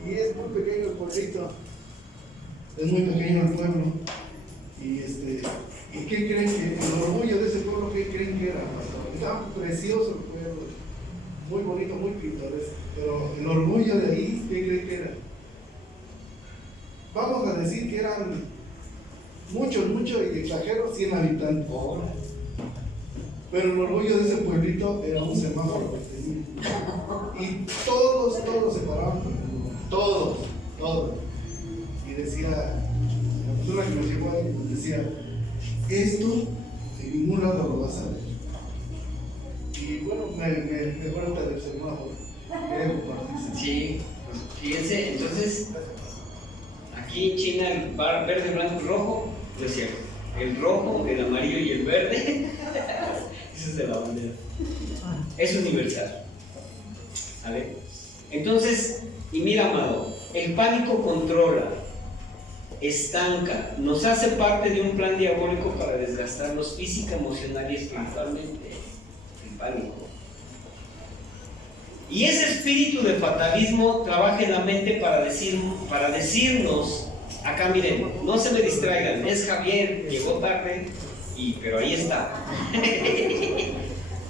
y es muy pequeño el pueblito, es muy pequeño el pueblo, ¿y qué creen que el orgullo de ese pueblo, qué creen que era? Estaba precioso el pueblo, muy bonito, muy pintoresco, pero el orgullo de ahí, ¿qué creen que era? Vamos a decir que eran muchos, y exagero, 100 habitantes. Pero el orgullo de ese pueblito era un semáforo que tenía. Y todos se paraban, todos. Y decía, la persona que nos llevó ahí, decía, esto en ningún lado lo vas a ver. Y bueno, me cuenta del semáforo. Sí, pues fíjense, entonces, aquí en China el verde, blanco y rojo, no es cierto. El rojo, el amarillo y el verde, eso es de la bandera. Es universal. ¿Vale? Entonces, y mira, amado, el pánico controla, estanca, nos hace parte de un plan diabólico para desgastarnos física, emocional y espiritualmente. El pánico. Y ese espíritu de fatalismo trabaja en la mente para decirnos, acá miren, no se me distraigan, es Javier, llegó tarde, pero ahí está.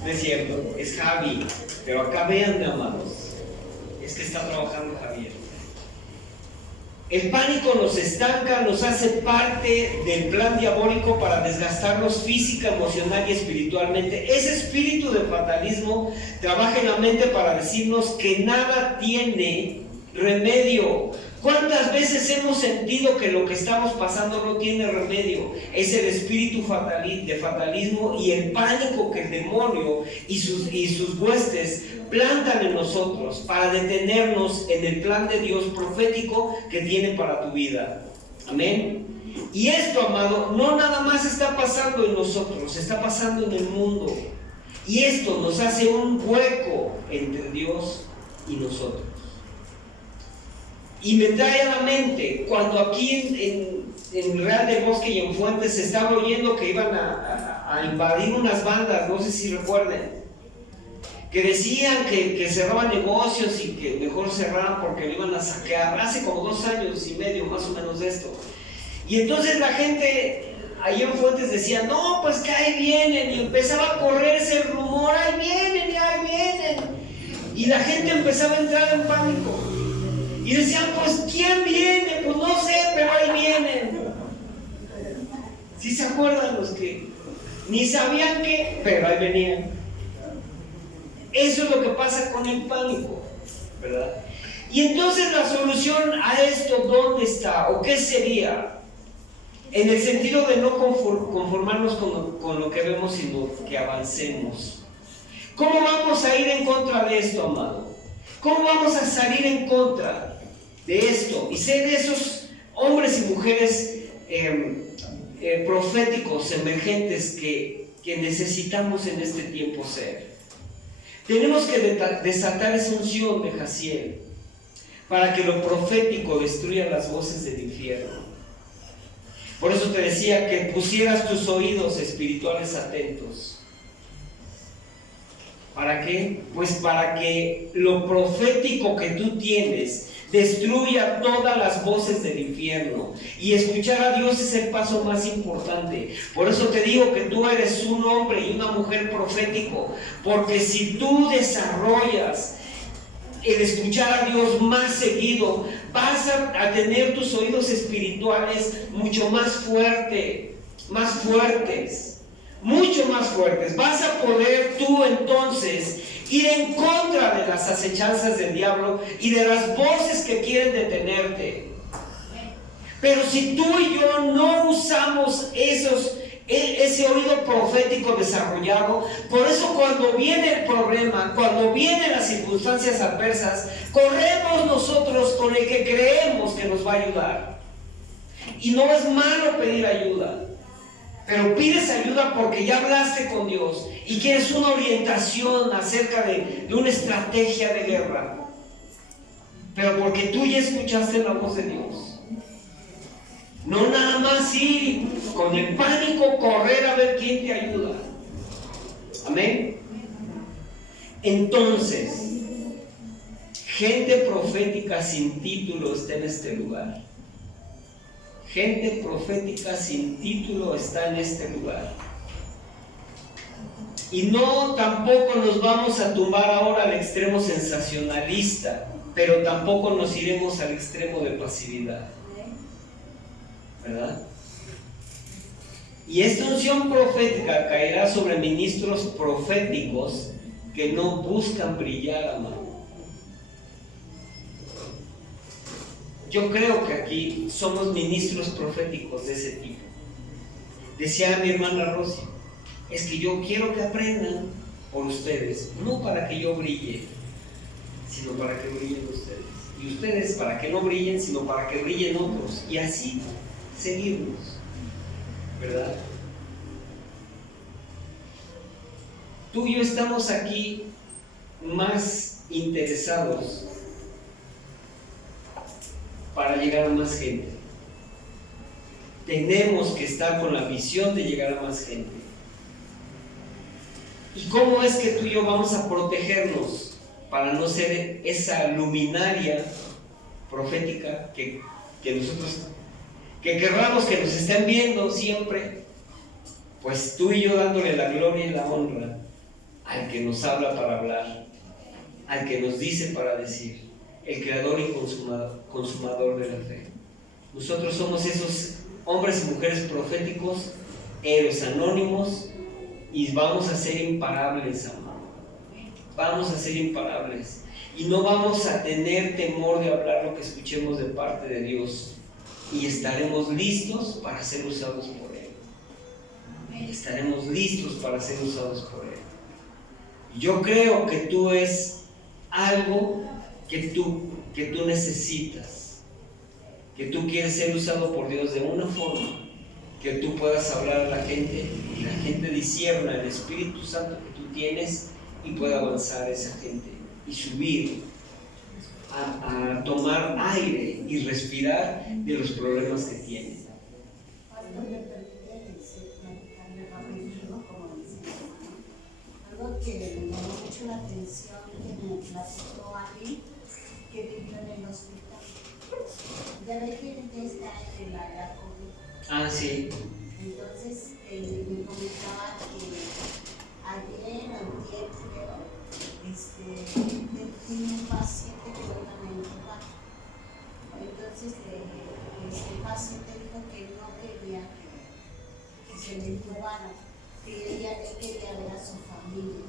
No es cierto, es Javi, pero acá vean, amados, es que está trabajando Javier. El pánico nos estanca, nos hace parte del plan diabólico para desgastarnos física, emocional y espiritualmente. Ese espíritu de fatalismo trabaja en la mente para decirnos que nada tiene remedio. ¿Cuántas veces hemos sentido que lo que estamos pasando no tiene remedio? Es el espíritu de fatalismo y el pánico que el demonio y sus huestes plantan en nosotros para detenernos en el plan de Dios profético que tiene para tu vida. Amén. Y esto, amado, no nada más está pasando en nosotros, está pasando en el mundo. Y esto nos hace un hueco entre Dios y nosotros. Y me trae a la mente cuando aquí en Real del Bosque y en Fuentes se estaba oyendo que iban a invadir unas bandas, no sé si recuerden, que decían que cerraban negocios y que mejor cerraran porque lo iban a saquear. Hace como 2 años y medio más o menos de esto. Y entonces la gente ahí en Fuentes decía, no, pues que ahí vienen, y empezaba a correrse el rumor, ahí vienen. Y la gente empezaba a entrar en pánico. Y decían, pues ¿quién viene? Pues no sé, pero ahí vienen. ¿Sí se acuerdan los que ni sabían qué, pero ahí venían? Eso es lo que pasa con el pánico, ¿verdad? Y entonces la solución a esto, ¿dónde está? ¿O qué sería? En el sentido de no conformarnos con lo que vemos, sino que avancemos. ¿Cómo vamos a ir en contra de esto, amado? ¿Cómo vamos a salir en contra de esto? Y ser de esos hombres y mujeres proféticos, emergentes que necesitamos en este tiempo ser. Tenemos que desatar esa unción de Jaciel para que lo profético destruya las voces del infierno. Por eso te decía que pusieras tus oídos espirituales atentos. ¿Para qué? Pues para que lo profético que tú tienes destruya todas las voces del infierno. Y escuchar a Dios es el paso más importante. Por eso te digo que tú eres un hombre y una mujer profético. Porque si tú desarrollas el escuchar a Dios más seguido, vas a tener tus oídos espirituales mucho más fuertes. Mucho más fuertes. Vas a poder tú entonces ir en contra de las acechanzas del diablo y de las voces que quieren detenerte. Pero si tú y yo no usamos ese oído profético desarrollado. Por eso cuando viene el problema, cuando vienen las circunstancias adversas, corremos nosotros con el que creemos que nos va a ayudar. Y no es malo pedir ayuda, pero pides ayuda porque ya hablaste con Dios y quieres una orientación acerca de una estrategia de guerra, pero porque tú ya escuchaste la voz de Dios. No nada más ir con el pánico, correr a ver quién te ayuda. Amén. Entonces, gente profética sin título está en este lugar. Gente profética sin título está en este lugar. Y no, tampoco nos vamos a tumbar ahora al extremo sensacionalista, pero tampoco nos iremos al extremo de pasividad, ¿verdad? Y esta unción profética caerá sobre ministros proféticos que no buscan brillar, amado. Yo creo que aquí somos ministros proféticos de ese tipo. Decía mi hermana Rosy, es que yo quiero que aprendan por ustedes, no para que yo brille, sino para que brillen ustedes. Y ustedes para que no brillen, sino para que brillen otros. Y así seguirnos, ¿verdad? Tú y yo estamos aquí más interesados para llegar a más gente. Tenemos que estar con la visión de llegar a más gente. ¿Y cómo es que tú y yo vamos a protegernos para no ser esa luminaria profética que nosotros, que querramos que nos estén viendo siempre? Pues tú y yo dándole la gloria y la honra al que nos habla para hablar, al que nos dice para decir, el creador y consumador de la fe. Nosotros somos esos hombres y mujeres proféticos, héroes anónimos, y vamos a ser imparables, amado. Vamos a ser imparables. Y no vamos a tener temor de hablar lo que escuchemos de parte de Dios. Y estaremos listos para ser usados por Él. Estaremos listos para ser usados por Él. Yo creo que tú es algo que tú necesitas, que tú quieres ser usado por Dios de una forma que tú puedas hablar a la gente y la gente discierna el Espíritu Santo que tú tienes y pueda avanzar esa gente y subir a tomar aire y respirar de los problemas que tienen. Algo que me llamó mucho la atención, que me platicó a mí, que vivió en el hospital. Ya ve que ya está en la COVID. Ah, sí. Entonces, me comentaba que ayer o antier, creo, tiene un paciente que lo iban a intubar. Entonces, el paciente dijo que no quería que se le intubara, que ella quería ver a su familia.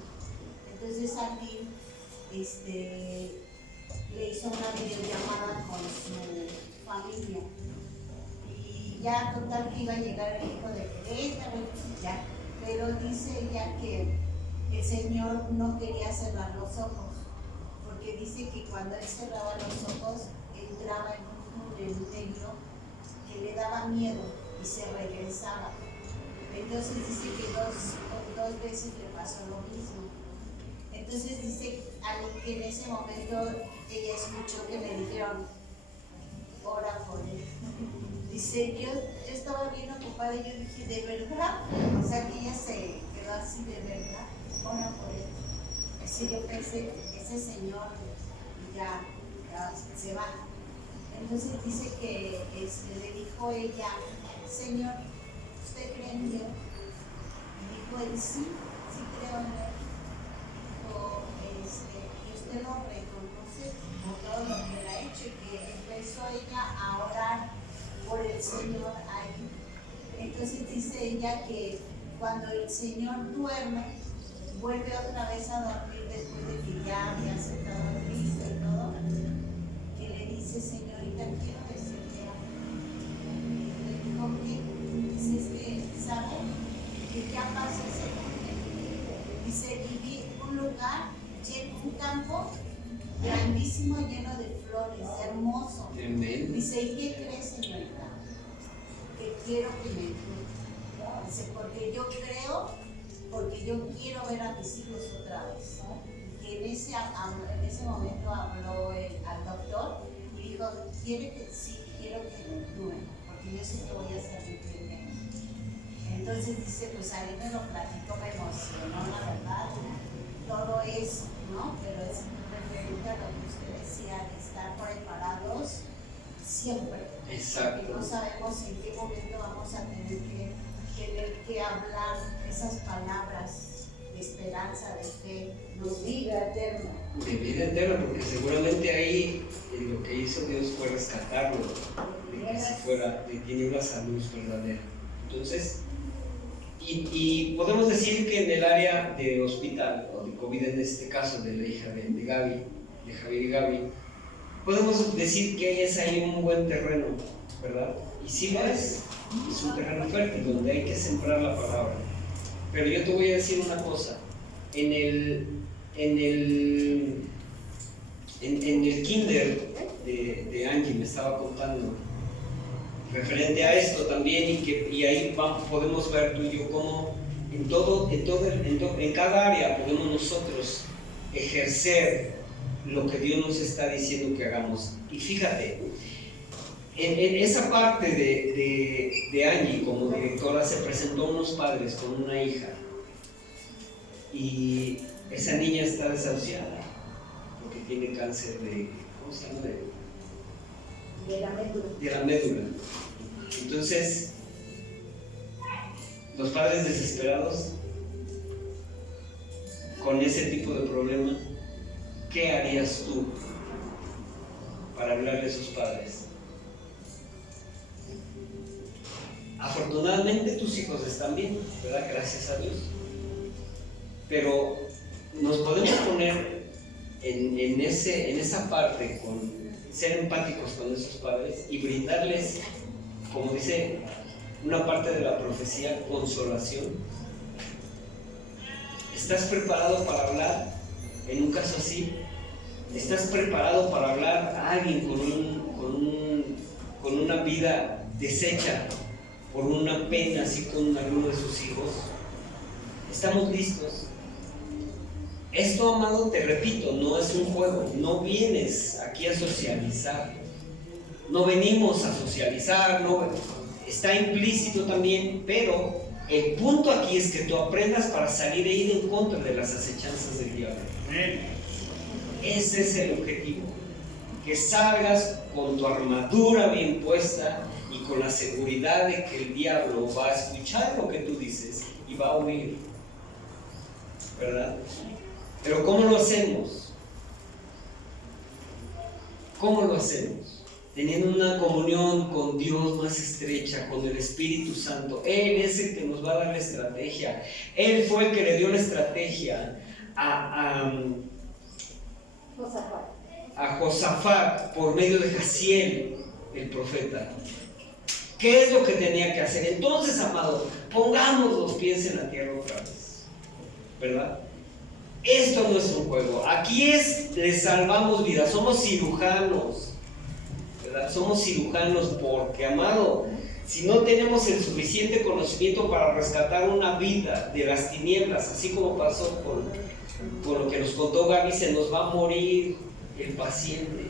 Entonces, alguien le hizo una videollamada con su familia. Y ya total que iba a llegar el hijo de Querétaro, ya. Pero dice ella que el Señor no quería cerrar los ojos, porque dice que cuando él cerraba los ojos, entraba en un túnel negro que le daba miedo y se regresaba. Entonces dice que dos veces le pasó lo mismo. Entonces dice que en ese momento ella escuchó que le dijeron, ora por él. Dice, yo estaba bien ocupada y yo dije, ¿de verdad? O sea que ella se quedó así, ¿de verdad? Ora por él. Así yo pensé, ese señor ya se va. Entonces dice que le dijo ella, Señor, ¿usted cree en Dios? Y dijo él, sí creo en él. Dijo, y usted lo reconoce por todo lo que le ha hecho, y que empezó ella a orar por el Señor ahí. Entonces dice ella que cuando el Señor duerme, vuelve otra vez a dormir después de que ya había aceptado a Cristo y todo, que le dice, señorita, quiero decirle algo. Y le dijo, ¿qué? Dice, es que, ¿sabe? grandísimo, lleno de flores, hermoso. Tremendo. Dice, ¿y qué crees, señorita? Que quiero que me ayude. Dice, porque yo creo, porque yo quiero ver a mis hijos otra vez. Y en ese momento habló al doctor y dijo, quiero que me ayude, porque yo sé que voy a salir bien. Entonces dice, pues ahí me lo platicó, me emocionó, la verdad, todo eso, ¿no? Pero es referente a lo que usted decía, de estar preparados siempre. Exacto. Porque no sabemos en qué momento vamos a tener que hablar esas palabras de esperanza, de fe, de vida eterna. De vida eterna, porque seguramente ahí lo que hizo Dios fue rescatarlo de que si fuera de tinieblas a luz verdadera. Entonces, y podemos decir que en el área de hospital, o de COVID en este caso, de la hija de Gaby, de Javier y Gaby, podemos decir que es ahí un buen terreno, ¿verdad? Y sí lo es un terreno fértil donde hay que sembrar la palabra. Pero yo te voy a decir una cosa, en el kinder de Angie me estaba contando referente a esto también, y ahí podemos ver tú y yo cómo en cada área podemos nosotros ejercer lo que Dios nos está diciendo que hagamos. Y fíjate, en esa parte de Angie como directora se presentó a unos padres con una hija y esa niña está desahuciada porque tiene cáncer de, ¿cómo se llama? De la médula. De la médula. Entonces, los padres desesperados con ese tipo de problema, ¿qué harías tú para hablarle a esos padres? Afortunadamente tus hijos están bien, ¿verdad? Gracias a Dios. Pero nos podemos poner en esa parte, con ser empáticos con esos padres y brindarles, como dice una parte de la profecía, consolación. ¿Estás preparado para hablar en un caso así? ¿Estás preparado para hablar a alguien con una vida deshecha por una pena así con alguno de sus hijos? ¿Estamos listos? Esto, amado, te repito, no es un juego. No vienes aquí a socializar. No venimos a socializar, está implícito también, pero el punto aquí es que tú aprendas para salir e ir en contra de las acechanzas del diablo. Ese es el objetivo. Que salgas con tu armadura bien puesta y con la seguridad de que el diablo va a escuchar lo que tú dices y va a huir, ¿verdad? Pero ¿cómo lo hacemos? ¿Cómo lo hacemos? Teniendo una comunión con Dios más estrecha, con el Espíritu Santo. Él es el que nos va a dar la estrategia. Él fue el que le dio la estrategia a Josafat por medio de Jaciel, el profeta. ¿Qué es lo que tenía que hacer? Entonces, amado, pongamos los pies en la tierra otra vez, ¿verdad? Esto no es un juego. Aquí le salvamos vidas. Somos cirujanos, ¿verdad? Somos cirujanos porque, amado, si no tenemos el suficiente conocimiento para rescatar una vida de las tinieblas, así como pasó con lo que nos contó Gaby, se nos va a morir el paciente,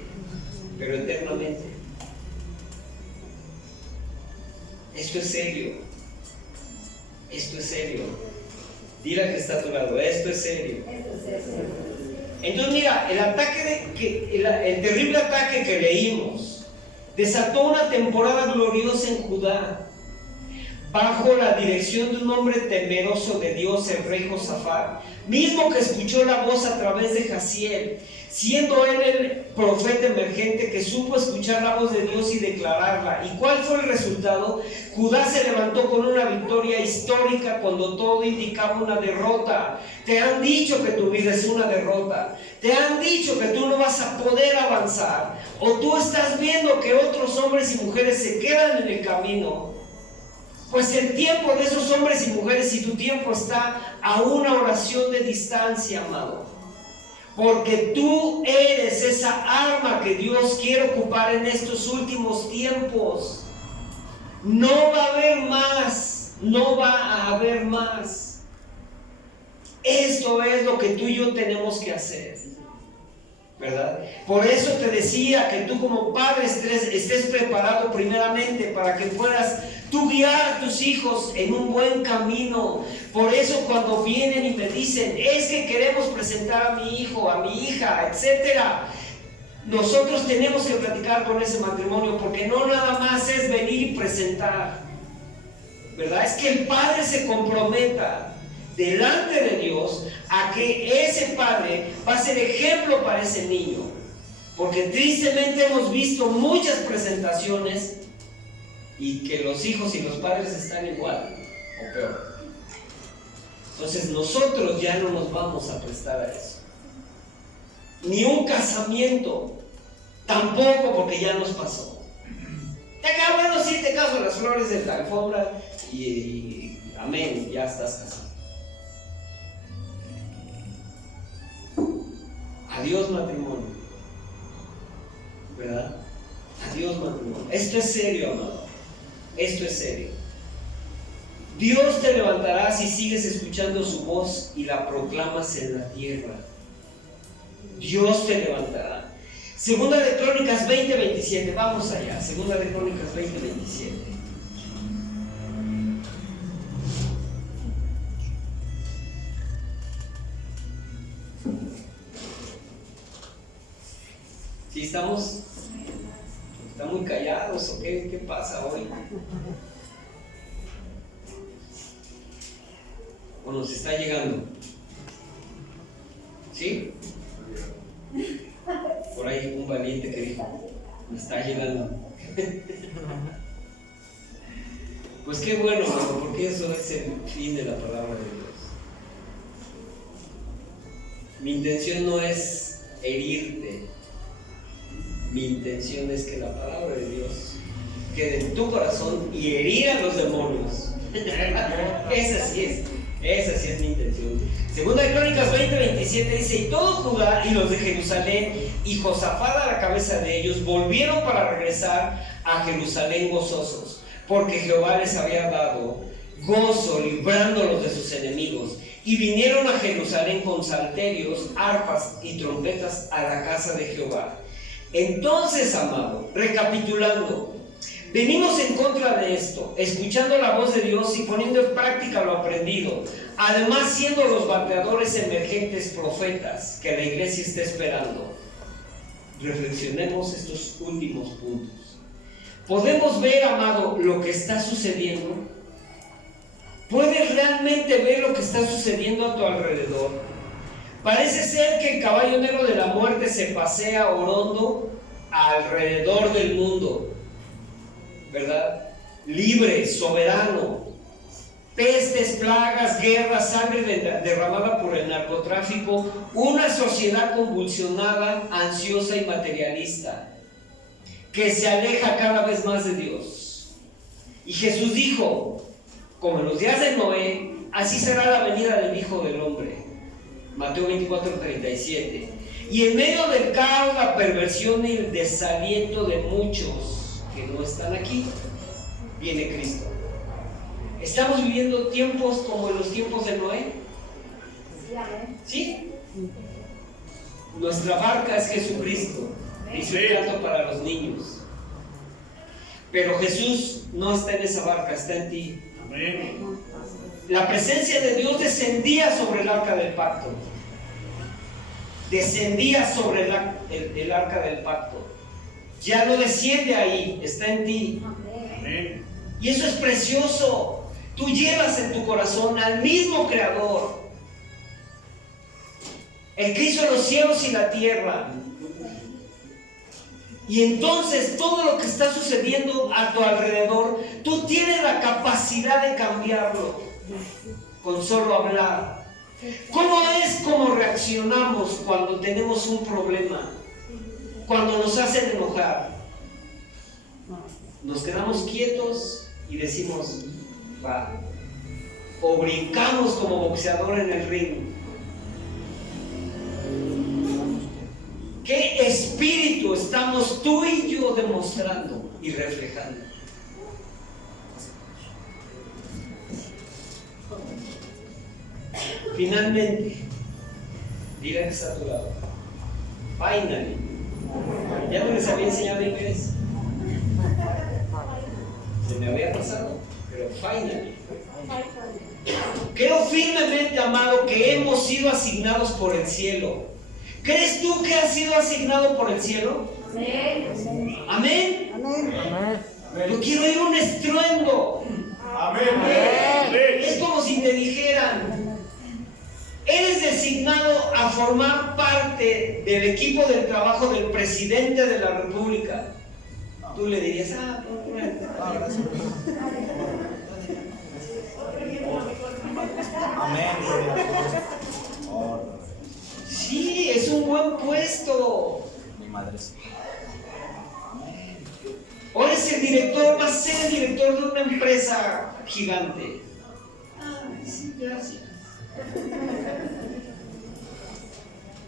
pero eternamente. Esto es serio. Esto es serio. Dile al que está a tu lado, esto es serio. Entonces mira, el terrible ataque que leímos desató una temporada gloriosa en Judá, bajo la dirección de un hombre temeroso de Dios, el rey Josafat, mismo que escuchó la voz a través de Jaciel, siendo él el profeta emergente que supo escuchar la voz de Dios y declararla. ¿Y cuál fue el resultado? Judá se levantó con una victoria histórica cuando todo indicaba una derrota. Te han dicho que tu vida es una derrota. Te han dicho que tú no vas a poder avanzar. O tú estás viendo que otros hombres y mujeres se quedan en el camino. Pues el tiempo de esos hombres y mujeres y tu tiempo está a una oración de distancia, amado. Porque tú eres esa arma que Dios quiere ocupar en estos últimos tiempos. No va a haber más, no va a haber más. Esto es lo que tú y yo tenemos que hacer, ¿verdad? Por eso te decía que tú como padre estés preparado primeramente para que puedas tú guiar a tus hijos en un buen camino. Por eso cuando vienen y me dicen, es que queremos presentar a mi hijo, a mi hija, etcétera, nosotros tenemos que platicar con ese matrimonio, porque no nada más es venir y presentar, ¿verdad? Es que el padre se comprometa delante de Dios a que ese padre va a ser ejemplo para ese niño, porque tristemente hemos visto muchas presentaciones y que los hijos y los padres están igual o peor. Entonces nosotros ya no nos vamos a prestar a eso, ni un casamiento tampoco, porque ya nos pasó. Bueno, sí, te caso las flores de la alfombra y amén, ya estás casado. Adiós matrimonio, ¿verdad? Adiós matrimonio. Esto es serio, amado. Esto es serio. Dios te levantará si sigues escuchando su voz y la proclamas en la tierra. Dios te levantará. Segunda de Crónicas 20:27. Vamos allá. Segunda de Crónicas 20:27. ¿Sí estamos? ¿Están muy callados o qué pasa hoy? ¿O nos está llegando? ¿Sí? Por ahí un valiente que dijo, me está llegando. Pues qué bueno, hermano, porque eso es el fin de la palabra de Dios. Mi intención no es herirte. Mi intención es que la palabra de Dios quede en tu corazón y herir a los demonios. Esa sí es mi intención. Segunda de Crónicas 20:27 dice: y todo Judá y los de Jerusalén y Josafat a la cabeza de ellos volvieron para regresar a Jerusalén gozosos, porque Jehová les había dado gozo librándolos de sus enemigos, y vinieron a Jerusalén con salterios, arpas y trompetas a la casa de Jehová. Entonces, amado, recapitulando, venimos en contra de esto, escuchando la voz de Dios y poniendo en práctica lo aprendido, además siendo los bateadores emergentes profetas que la iglesia está esperando. Reflexionemos estos últimos puntos. ¿Podemos ver, amado, lo que está sucediendo? ¿Puedes realmente ver lo que está sucediendo a tu alrededor? Parece ser que el caballo negro de la muerte se pasea orondo alrededor del mundo, ¿verdad? Libre, soberano. Pestes, plagas, guerras, sangre derramada por el narcotráfico, una sociedad convulsionada, ansiosa y materialista, que se aleja cada vez más de Dios. Y Jesús dijo: como en los días de Noé, así será la venida del Hijo del Hombre. Mateo 24:37. Y en medio del caos, la perversión y el desaliento de muchos que no están aquí, viene Cristo. ¿Estamos viviendo tiempos como en los tiempos de Noé? ¿Sí? Nuestra barca es Jesucristo y su plato para los niños. Pero Jesús no está en esa barca, está en ti. Amén. La presencia de Dios descendía sobre el arca del pacto. Descendía sobre el arca del pacto. Ya no desciende ahí, está en ti. Amén. Y eso es precioso. Tú llevas en tu corazón al mismo Creador, el que hizo los cielos y la tierra. Y entonces todo lo que está sucediendo a tu alrededor, tú tienes la capacidad de cambiarlo con solo hablar. ¿Cómo es como reaccionamos cuando tenemos un problema? Cuando nos hacen enojar, nos quedamos quietos y decimos: va. O brincamos como boxeador en el ring. ¿Qué espíritu estamos tú y yo demostrando y reflejando? Finalmente, dile que está a tu lado. Finally. Ya no les había enseñado inglés. Se me había pasado, pero finally. Creo firmemente, amado, que hemos sido asignados por el cielo. ¿Crees tú que has sido asignado por el cielo? Amén. ¿Amén? Amén. Yo quiero oír un estruendo. Amén. Es como si te dijeran: eres designado a formar parte del equipo del trabajo del presidente de la República. Tú le dirías: Amén. sí, es un buen puesto. Mi madre sí. O eres el director, vas a ser el director de una empresa gigante. Sí, gracias.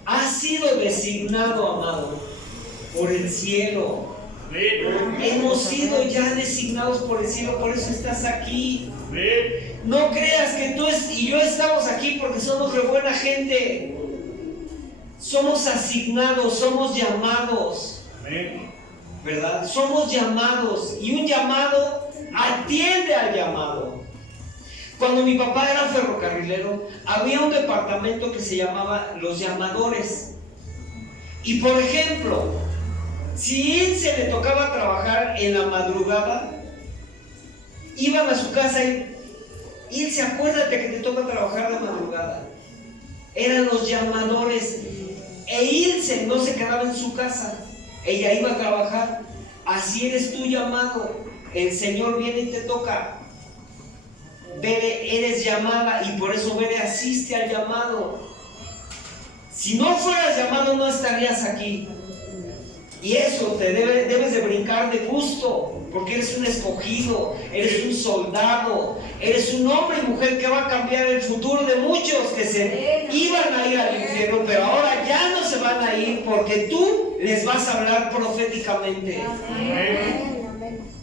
Has sido designado, amado, por el cielo. Hemos sido ya designados por el cielo, por eso estás aquí. No creas que tú y yo estamos aquí porque somos de buena gente. Somos asignados, somos llamados. ¿Verdad? Somos llamados, y un llamado atiende al llamado. Cuando mi papá era ferrocarrilero, había un departamento que se llamaba los llamadores. Y por ejemplo, si él se le tocaba trabajar en la madrugada, iban a su casa y Ilse, acuérdate que te toca trabajar la madrugada. Eran los llamadores. E Ilse no se quedaba en su casa, ella iba a trabajar. Así eres tú llamado. El Señor viene y te toca. Bere, eres llamada, y por eso Bere asiste al llamado. Si no fueras llamado, no estarías aquí. Y eso te debes de brincar de gusto, porque eres un escogido, eres un soldado, eres un hombre y mujer que va a cambiar el futuro de muchos que se iban a ir al infierno, pero ahora ya no se van a ir porque tú les vas a hablar proféticamente.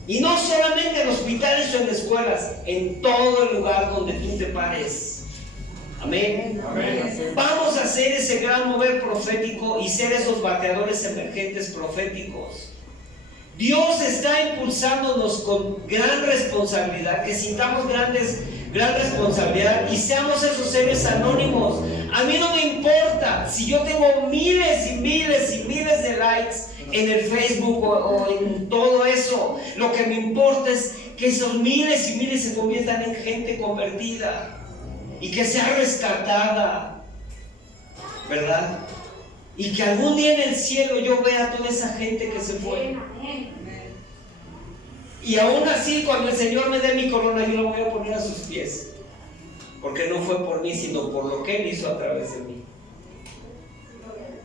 Y no solamente en hospitales o en escuelas, en todo el lugar donde tú te pares. Amén. Amén. Vamos a hacer ese gran mover profético y ser esos bateadores emergentes proféticos. Dios está impulsándonos con gran responsabilidad, que sintamos gran responsabilidad y seamos esos seres anónimos. A mí no me importa si yo tengo miles y miles y miles de likes en el Facebook o en todo eso. Lo que me importa es que esos miles y miles se conviertan en gente convertida y que sea rescatada, ¿verdad? Y que algún día en el cielo yo vea a toda esa gente que se fue. Y aún así, cuando el Señor me dé mi corona, yo la voy a poner a sus pies, porque no fue por mí, sino por lo que Él hizo a través de mí.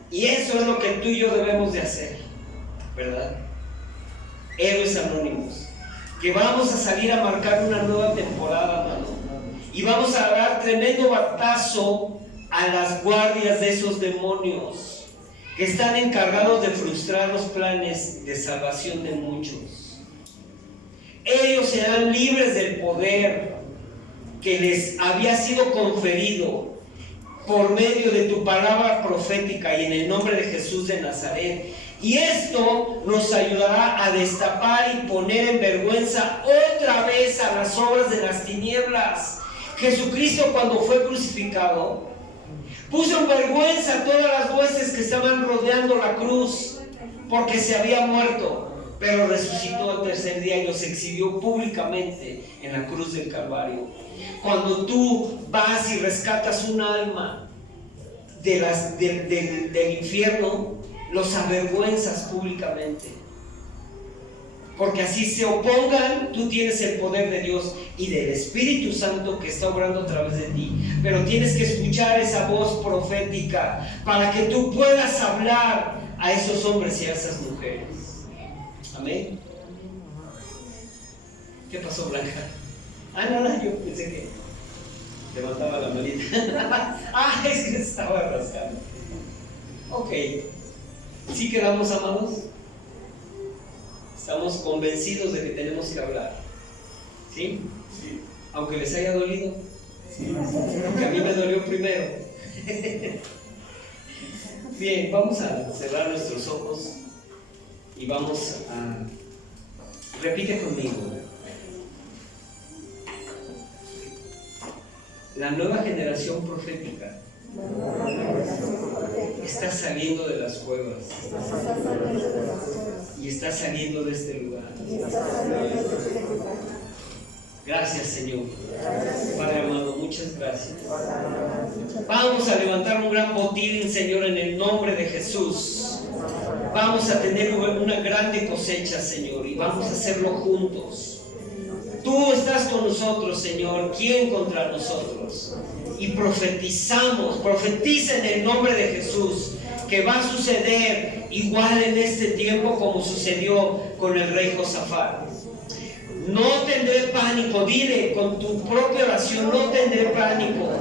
Y eso es lo que tú y yo debemos de hacer, ¿verdad? Héroes anónimos, que vamos a salir a marcar una nueva temporada, mano. Y vamos a dar tremendo batazo a las guardias de esos demonios que están encargados de frustrar los planes de salvación de muchos. Ellos serán libres del poder que les había sido conferido por medio de tu palabra profética y en el nombre de Jesús de Nazaret. Y esto nos ayudará a destapar y poner en vergüenza otra vez a las obras de las tinieblas. Jesucristo, cuando fue crucificado, puso en vergüenza a todas las huestes que estaban rodeando la cruz, porque se había muerto, pero resucitó al tercer día y los exhibió públicamente en la cruz del Calvario. Cuando tú vas y rescatas un alma del infierno, los avergüenzas públicamente, porque así se opongan, tú tienes el poder de Dios y del Espíritu Santo que está obrando a través de ti, pero tienes que escuchar esa voz profética para que tú puedas hablar a esos hombres y a esas mujeres. Amén. ¿Qué pasó, Blanca? No, yo pensé que levantaba la manita. Es que estaba rascando. Ok. ¿Sí quedamos, amados? Estamos convencidos de que tenemos que hablar. ¿Sí? Sí. Aunque les haya dolido. Porque a mí me dolió primero. Bien, vamos a cerrar nuestros ojos y vamos a... Repite conmigo. La nueva generación profética está saliendo de las cuevas y está saliendo de este lugar. Gracias, Señor. Padre amado, muchas gracias. Vamos a levantar un gran botín, Señor, en el nombre de Jesús. Vamos a tener una grande cosecha, Señor, y vamos a hacerlo juntos. Tú estás con nosotros, Señor. ¿Quién contra nosotros? Y profetizamos, profetiza en el nombre de Jesús que va a suceder igual en este tiempo como sucedió con el rey Josafat. No tendré pánico, dile con tu propia oración, no tendré pánico.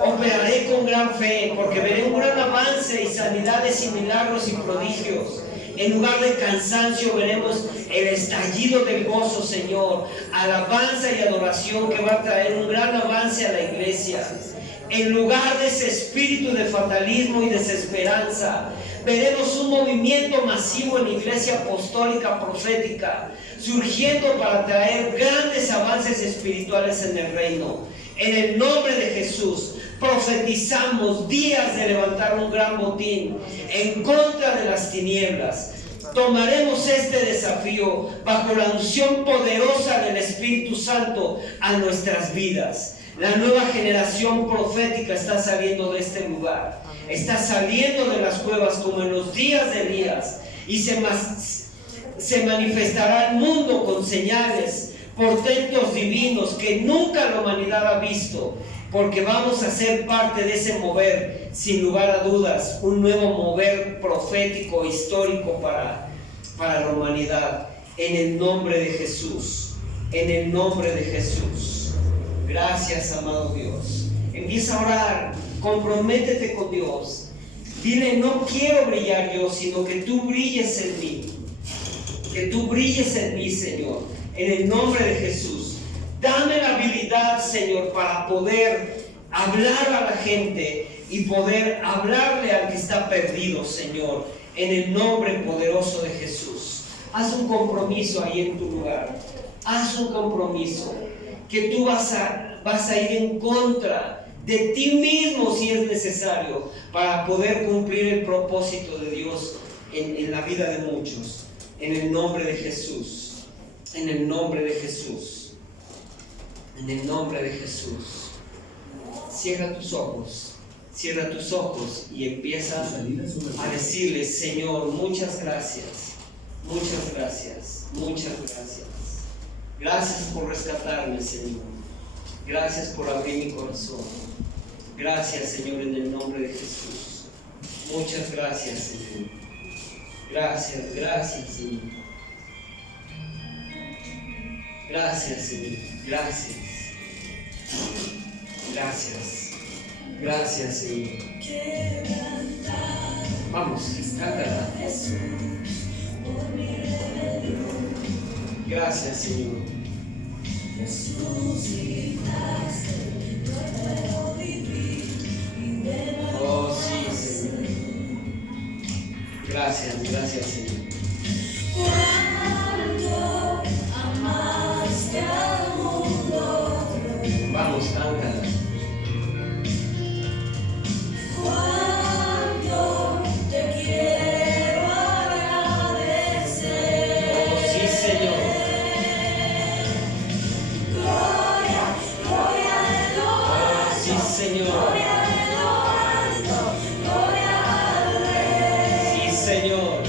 Operaré con gran fe, porque veré un gran avance y sanidades y milagros y prodigios. En lugar de cansancio veremos el estallido del gozo, Señor. Alabanza y adoración que va a traer un gran avance a la iglesia. En lugar de ese espíritu de fatalismo y desesperanza, veremos un movimiento masivo en la iglesia apostólica profética, surgiendo para traer grandes avances espirituales en el reino. En el nombre de Jesús, profetizamos días de levantar un gran botín en contra de las tinieblas. Tomaremos este desafío bajo la unción poderosa del Espíritu Santo a nuestras vidas. La nueva generación profética está saliendo de este lugar. Está saliendo de las cuevas como en los días de Elías. Y se manifestará el mundo con señales, portentos divinos que nunca la humanidad ha visto. Porque vamos a ser parte de ese mover, sin lugar a dudas, un nuevo mover profético, histórico para la humanidad. En el nombre de Jesús. En el nombre de Jesús. Gracias, amado Dios. Empieza a orar, comprométete con Dios. Dile, no quiero brillar yo, sino que tú brilles en mí. Que tú brilles en mí, Señor. En el nombre de Jesús. Dame la habilidad, Señor, para poder hablar a la gente y poder hablarle al que está perdido, Señor. En el nombre poderoso de Jesús. Haz un compromiso ahí en tu lugar. Haz un compromiso. Que tú vas a ir en contra de ti mismo si es necesario para poder cumplir el propósito de Dios en la vida de muchos. En el nombre de Jesús. En el nombre de Jesús. En el nombre de Jesús. Cierra tus ojos. Cierra tus ojos y empieza a decirle, Señor, muchas gracias. Muchas gracias. Muchas gracias. Gracias por rescatarme, Señor. Gracias por abrir mi corazón. Gracias, Señor, en el nombre de Jesús. Muchas gracias, Señor. Gracias, gracias, Señor. Gracias, Señor. Gracias. Gracias. Gracias, Señor. Vamos, cántala. Gracias, Señor. Oh, sí, Señor. Gracias, gracias, Señor. Vamos, cántala. Señor.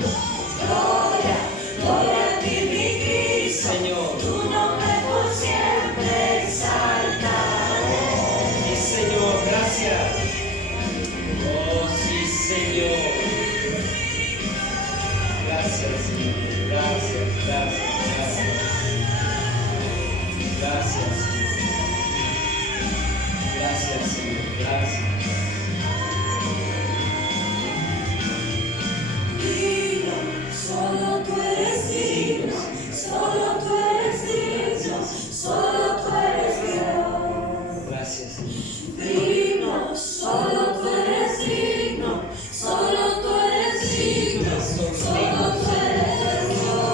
Gloria, gloria a ti, mi Cristo. Señor. Tu nombre por siempre exaltaré. Sí, Señor, gracias. Oh, sí, Señor. Gracias, Señor. Gracias, gracias, gracias. Gracias. Gracias, Señor. Gracias. Digno, solo tú eres digno, solo tú eres digno, solo tú eres Dios. Gracias, Señor. Digno, solo tú eres digno, solo tú eres digno, solo tú eres Dios.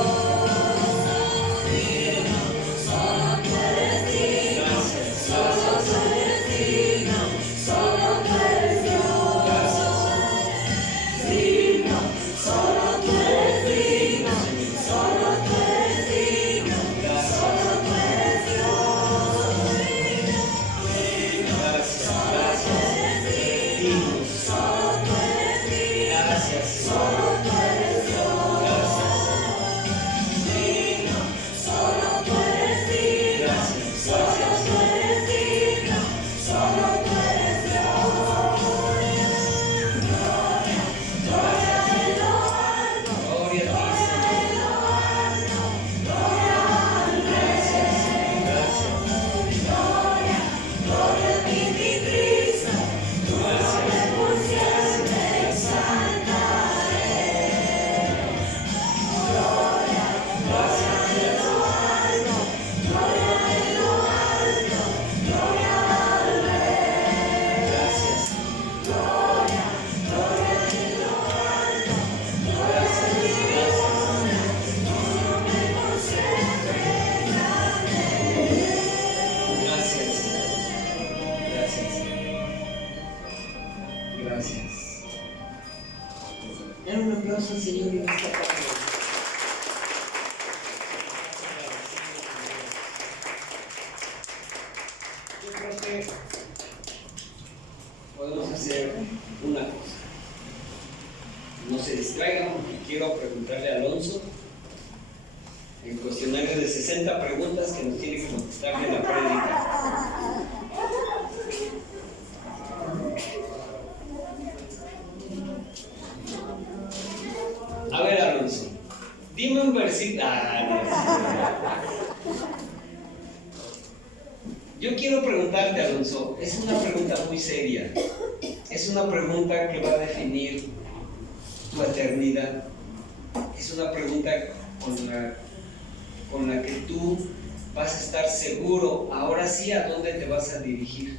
Digno, solo tú eres digno, Gracias, solo tú eres digno, solo tú eres Dios. Digno, solo tú eres digno, solo tú eres digno, solo tú eres Dios. Gracias, gracias. Digno. Solo tú eres digno, Gracias, Señor. solo tú eres Dios. Gracias. Digno, solo tú eres digno, Gracias, solo gracias. tú eres digno, solo tú eres Dios. Gloria, gloria en lo alto, Gloria a ti, Señor. gloria al Rey. Gracias, Señor. Gracias. Gloria, gloria a ti, mi Cristo. Tu nombre por siempre exaltaré. Gloria, gloria en lo alto, gloria en lo alto, gloria al Rey. Gracias. Gloria, gloria en lo alto, gloria en lo alto, tu nombre por siempre grande. Gracias, Señor. Gracias. Gracias. Den un aplauso al Señor en esta tarde. Yo creo que podemos hacer una cosa. No se distraigan porque quiero preguntarle a Alonso el cuestionario de 60 preguntas que nos tiene que contestar en la prédica. A ver, Alonso, dime un versículo. Yo quiero preguntarte, Alonso, es una pregunta muy seria. Es una pregunta que va a definir tu eternidad. Es una pregunta con la que tú vas a estar seguro, ahora sí, a dónde te vas a dirigir.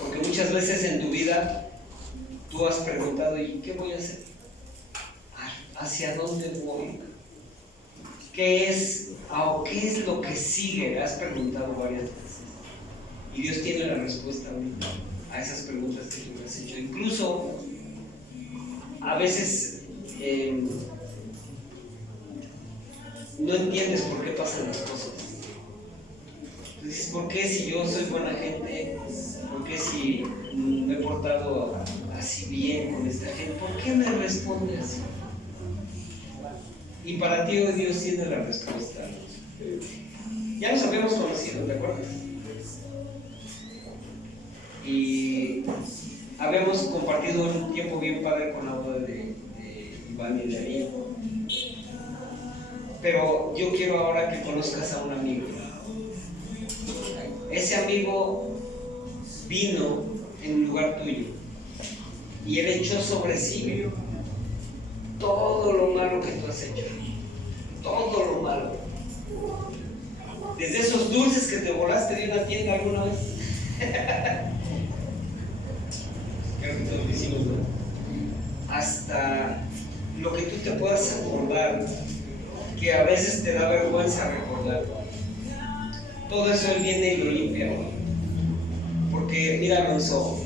Porque muchas veces en tu vida tú has preguntado, ¿y qué voy a hacer? ¿Hacia dónde voy? ¿Qué es lo que sigue? Has preguntado varias veces. Y Dios tiene la respuesta ahorita a esas preguntas que tú has hecho. Incluso, a veces no entiendes por qué pasan las cosas. Tú dices, ¿por qué si yo soy buena gente? ¿Por qué si me he portado así bien con esta gente? ¿Por qué me responde así? Y para ti hoy Dios tiene la respuesta. Ya nos habíamos conocido, ¿te acuerdas? Y habíamos compartido un tiempo bien padre con la boda de Iván y de Ariel. Pero yo quiero ahora que conozcas a un amigo. Ese amigo vino en un lugar tuyo y él echó sobre sí todo lo malo que tú has hecho. Todo lo malo. Desde esos dulces que te volaste de una tienda alguna vez. Creo que todos lo hicimos, ¿no? Hasta lo que tú te puedas acordar, que a veces te da vergüenza recordar. Todo eso Él viene y lo limpia. Porque mira, Alonso,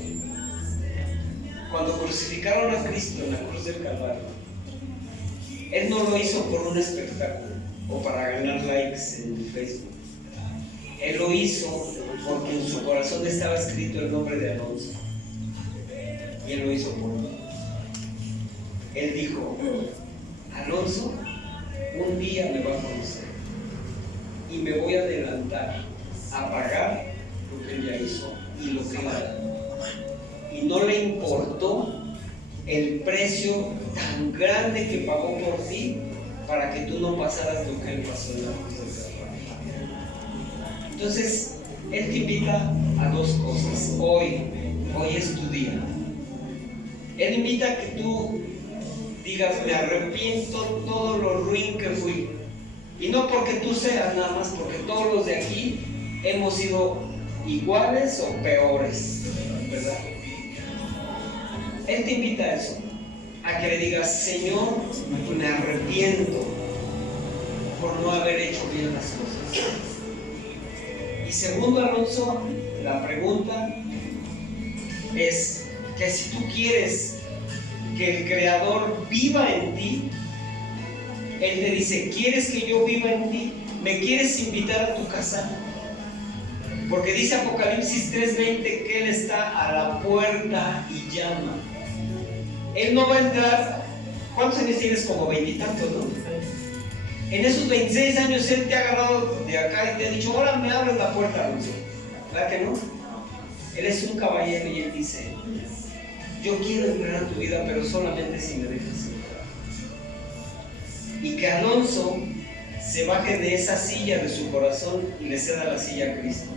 cuando crucificaron a Cristo en la cruz del Calvario, Él no lo hizo por un espectáculo o para ganar likes en Facebook. Él lo hizo porque en su corazón estaba escrito el nombre de Alonso. Y Él lo hizo por mí. Él dijo, Alonso un día me va a conocer y me voy a adelantar a pagar lo que él ya hizo y lo que él ha dado. Y no le importó el precio tan grande que pagó por ti para que tú no pasaras lo que él pasó en la cruz del Calvario. Entonces, él te invita a dos cosas. Hoy es tu día. Él invita a que tú digas, me arrepiento todo lo ruin que fui. Y no porque tú seas, nada más porque todos los de aquí hemos sido iguales o peores, ¿verdad? Él te invita a eso, a que le digas, Señor, me arrepiento por no haber hecho bien las cosas. Y segundo, Alonso, la pregunta es que si tú quieres que el Creador viva en ti, Él te dice, ¿quieres que yo viva en ti? ¿Me quieres invitar a tu casa? Porque dice Apocalipsis 3:20 que Él está a la puerta y llama. Él no va a entrar. ¿Cuántos años tienes? Como 20 y tantos, ¿no? En esos 26 años Él te ha agarrado de acá y te ha dicho, ahora me abres la puerta, Alonso. ¿Verdad que no? Él es un caballero y Él dice, yo quiero entrar a tu vida, pero solamente si me dejas entrar. Y que Alonso se baje de esa silla de su corazón y le ceda la silla a Cristo.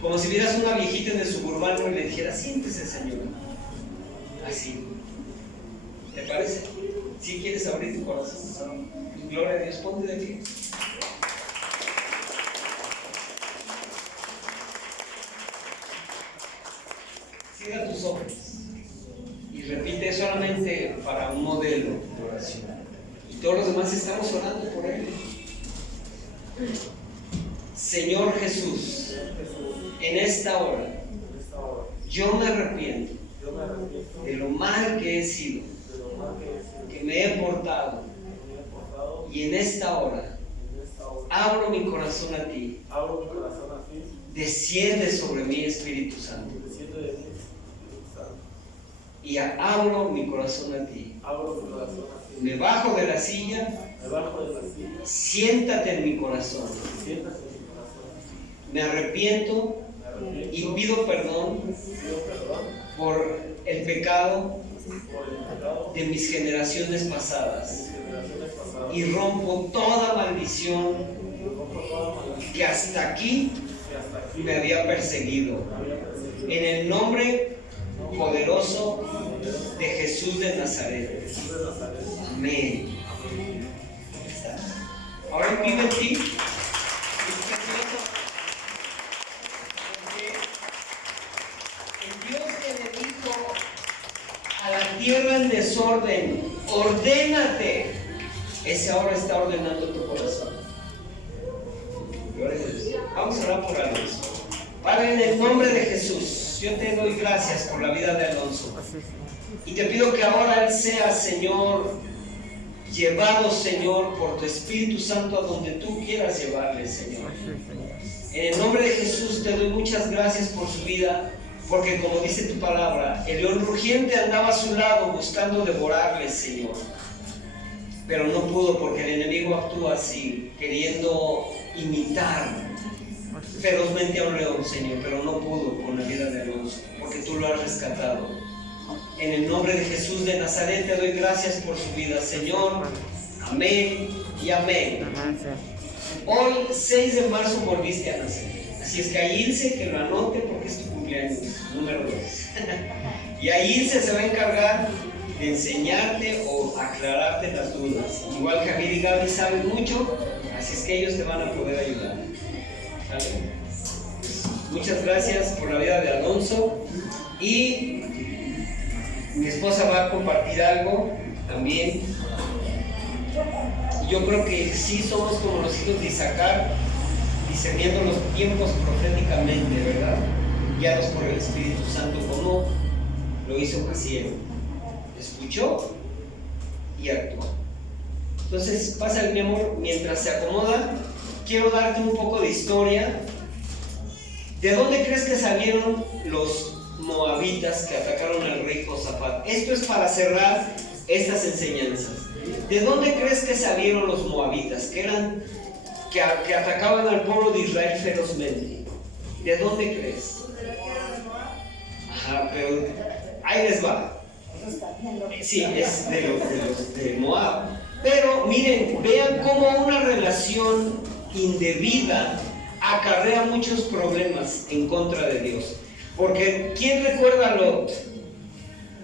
Como si vieras una viejita en el suburbano y le dijera, siéntese, Señor. Así. ¿Te parece? ¿Sí quieres abrir tu corazón? Gloria a Dios, ponte de pie. Cierra tus ojos y repite solamente para un modelo de oración. Y todos los demás estamos orando por él. Señor Jesús, en esta hora yo me arrepiento de lo mal que he sido, que me he portado, y en esta hora abro mi corazón a ti. Desciende sobre mí, Espíritu Santo. Y abro mi corazón a ti. Me bajo de la silla. Siéntate en mi corazón. Me arrepiento y pido perdón por el pecado de mis generaciones pasadas. Y rompo toda maldición que hasta aquí me había perseguido. En el nombre poderoso de Jesús de Nazaret. Amén. Ahora vive en ti. El Dios que le dijo a la tierra en desorden, ordénate, ese ahora está ordenando tu corazón. Gloria a Dios. Vamos a orar por Alonso. Padre, en el nombre de Jesús, yo te doy gracias por la vida de Alonso. Y te pido que ahora él sea, Señor, llevado, Señor, por tu Espíritu Santo a donde tú quieras llevarle, Señor. En el nombre de Jesús te doy muchas gracias por su vida, porque como dice tu palabra, el león rugiente andaba a su lado buscando devorarle, Señor. Pero no pudo porque el enemigo actúa así, queriendo imitar ferozmente a un león, Señor, pero no pudo con la vida de Alonso, porque tú lo has rescatado. En el nombre de Jesús de Nazaret te doy gracias por su vida, Señor. Amén y amén. Hoy, 6 de marzo, volviste a nacer. Así es que a Ilse, que lo anote porque es tu cumpleaños, número 2. Y a Ilse se va a encargar de enseñarte o aclararte las dudas. Igual Javier y Gaby saben mucho, así es que ellos te van a poder ayudar. ¿Sale? Muchas gracias por la vida de Alonso. Y mi esposa va a compartir algo también. Yo creo que sí somos como los hijos de Isaacar, discerniendo los tiempos proféticamente, ¿verdad? Guiados por el Espíritu Santo, como lo hizo Jaciel. Escuchó y actuó. Entonces, pasa mi amor, mientras se acomoda, quiero darte un poco de historia. ¿De dónde crees que salieron los moabitas que atacaron al rey Josafat? Esto es para cerrar estas enseñanzas? ¿De dónde crees que salieron los moabitas? Que atacaban al pueblo de Israel ferozmente. ¿De dónde crees? Ajá, pero ahí les va. Sí, es de Moab. Pero miren, vean cómo una relación indebida acarrea muchos problemas en contra de Dios. Porque ¿quién recuerda a Lot?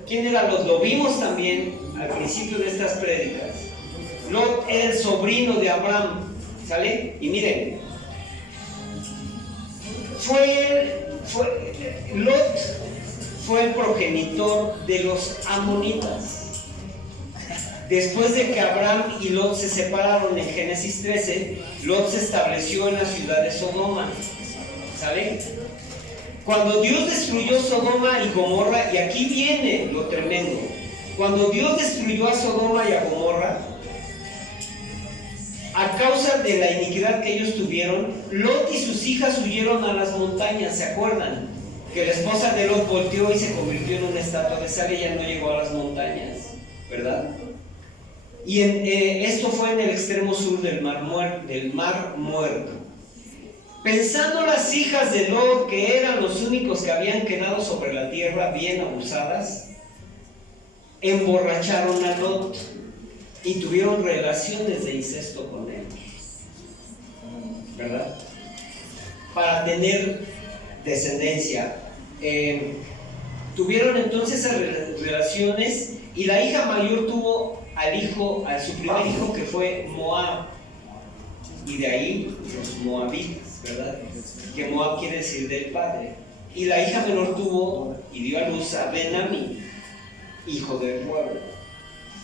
¿Quién era Lot? Lo vimos también al principio de estas prédicas. Lot era el sobrino de Abraham, ¿sale? Y miren, Lot fue el progenitor de los amonitas. Después de que Abraham y Lot se separaron en Génesis 13, Lot se estableció en la ciudad de Sodoma, ¿sale? Cuando Dios destruyó Sodoma y Gomorra, y aquí viene lo tremendo, cuando Dios destruyó a Sodoma y a Gomorra, a causa de la iniquidad que ellos tuvieron, Lot y sus hijas huyeron a las montañas. ¿Se acuerdan? Que la esposa de Lot volteó y se convirtió en una estatua de sal y ella no llegó a las montañas, ¿verdad? Y esto fue en el extremo sur del Mar Muerto. Pensando las hijas de Lot que eran los únicos que habían quedado sobre la tierra bien abusadas, emborracharon a Lot y tuvieron relaciones de incesto con él, ¿verdad? Para tener descendencia. Tuvieron entonces esas relaciones y la hija mayor tuvo a su primer hijo, que fue Moab, y de ahí los moabitas, ¿verdad? Que Moab quiere decir del padre. Y la hija menor tuvo y dio a luz a Ben-Ammi, hijo del pueblo.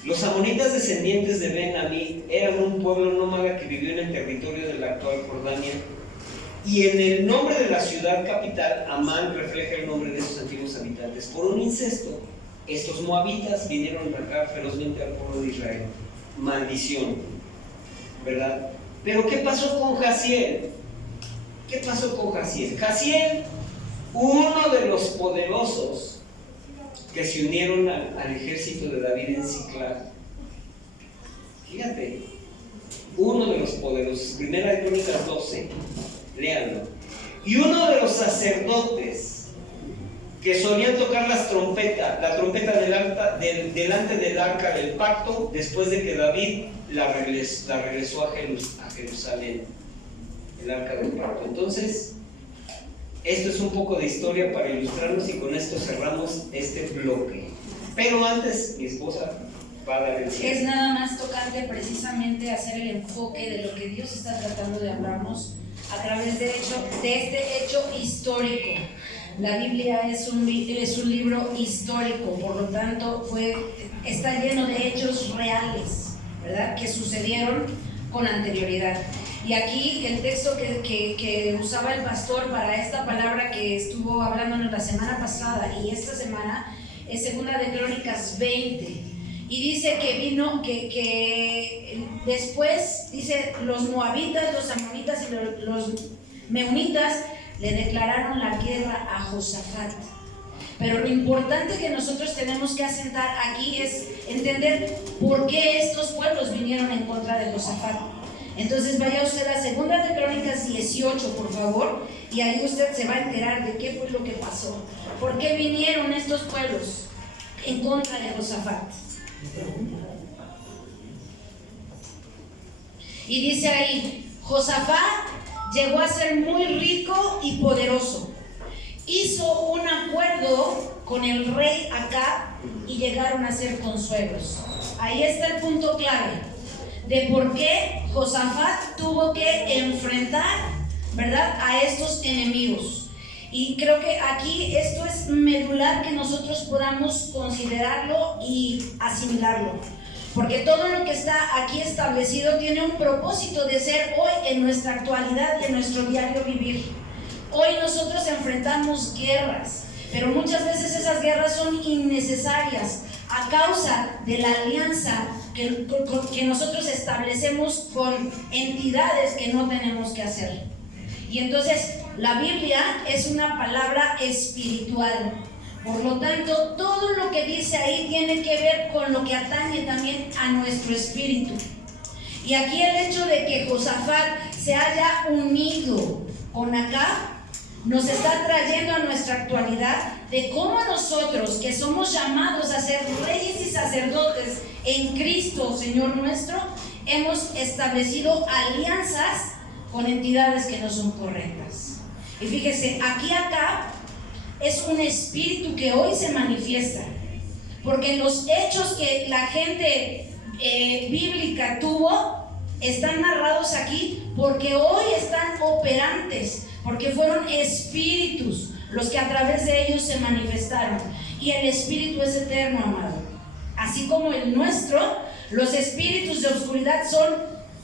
Los amonitas descendientes de Ben-Ammi eran un pueblo nómada que vivió en el territorio de la actual Jordania. Y en el nombre de la ciudad capital, Amán refleja el nombre de esos antiguos habitantes. Por un incesto, estos moabitas vinieron a atacar ferozmente al pueblo de Israel. Maldición, ¿verdad? Pero ¿qué pasó con Jaziel? ¿Qué pasó con Jaziel? Jaziel, uno de los poderosos que se unieron al ejército de David en Siclag. Fíjate, uno de los poderosos, Primera de Crónicas 12, léanlo. Y uno de los sacerdotes que solían tocar la trompeta delante del arca del pacto, después de que David la regresó a Jerusalén, el arca del pacto. Entonces, esto es un poco de historia para ilustrarnos y con esto cerramos este bloque. Pero antes, mi esposa va a dar el cierre. Es nada más tocante precisamente hacer el enfoque de lo que Dios está tratando de hablarnos a través de este hecho histórico. La Biblia es un libro histórico, por lo tanto está lleno de hechos reales, ¿verdad? Que sucedieron con anterioridad. Y aquí el texto que usaba el pastor para esta palabra que estuvo hablándonos la semana pasada y esta semana es Segunda de Crónicas 20. Y dice que después, dice, los moabitas, los amonitas y los meunitas le declararon la guerra a Josafat. Pero lo importante que nosotros tenemos que asentar aquí es entender por qué estos pueblos vinieron en contra de Josafat. Entonces vaya usted a Segunda de Crónicas 18, por favor, y ahí usted se va a enterar de qué fue lo que pasó. ¿Por qué vinieron estos pueblos en contra de Josafat? Y dice ahí, Josafat llegó a ser muy rico y poderoso. Hizo un acuerdo con el rey Acab y llegaron a ser consuegros. Ahí está el punto clave de por qué Josafat tuvo que enfrentar, ¿verdad?, a estos enemigos. Y creo que aquí esto es medular que nosotros podamos considerarlo y asimilarlo. Porque todo lo que está aquí establecido tiene un propósito de ser hoy en nuestra actualidad y en nuestro diario vivir. Hoy nosotros enfrentamos guerras, pero muchas veces esas guerras son innecesarias a causa de la alianza que nosotros establecemos con entidades que no tenemos que hacer. Y entonces la Biblia es una palabra espiritual. Por lo tanto, todo lo que dice ahí tiene que ver con lo que atañe también a nuestro espíritu. Y aquí el hecho de que Josafat se haya unido con Acab nos está trayendo a nuestra actualidad de cómo nosotros, que somos llamados a ser reyes y sacerdotes en Cristo, Señor nuestro, hemos establecido alianzas con entidades que no son correctas. Y fíjese, aquí Acab es un espíritu que hoy se manifiesta, porque los hechos que la gente bíblica tuvo están narrados aquí porque hoy están operantes, porque fueron espíritus los que a través de ellos se manifestaron. Y el espíritu es eterno, amado. Así como el nuestro, los espíritus de oscuridad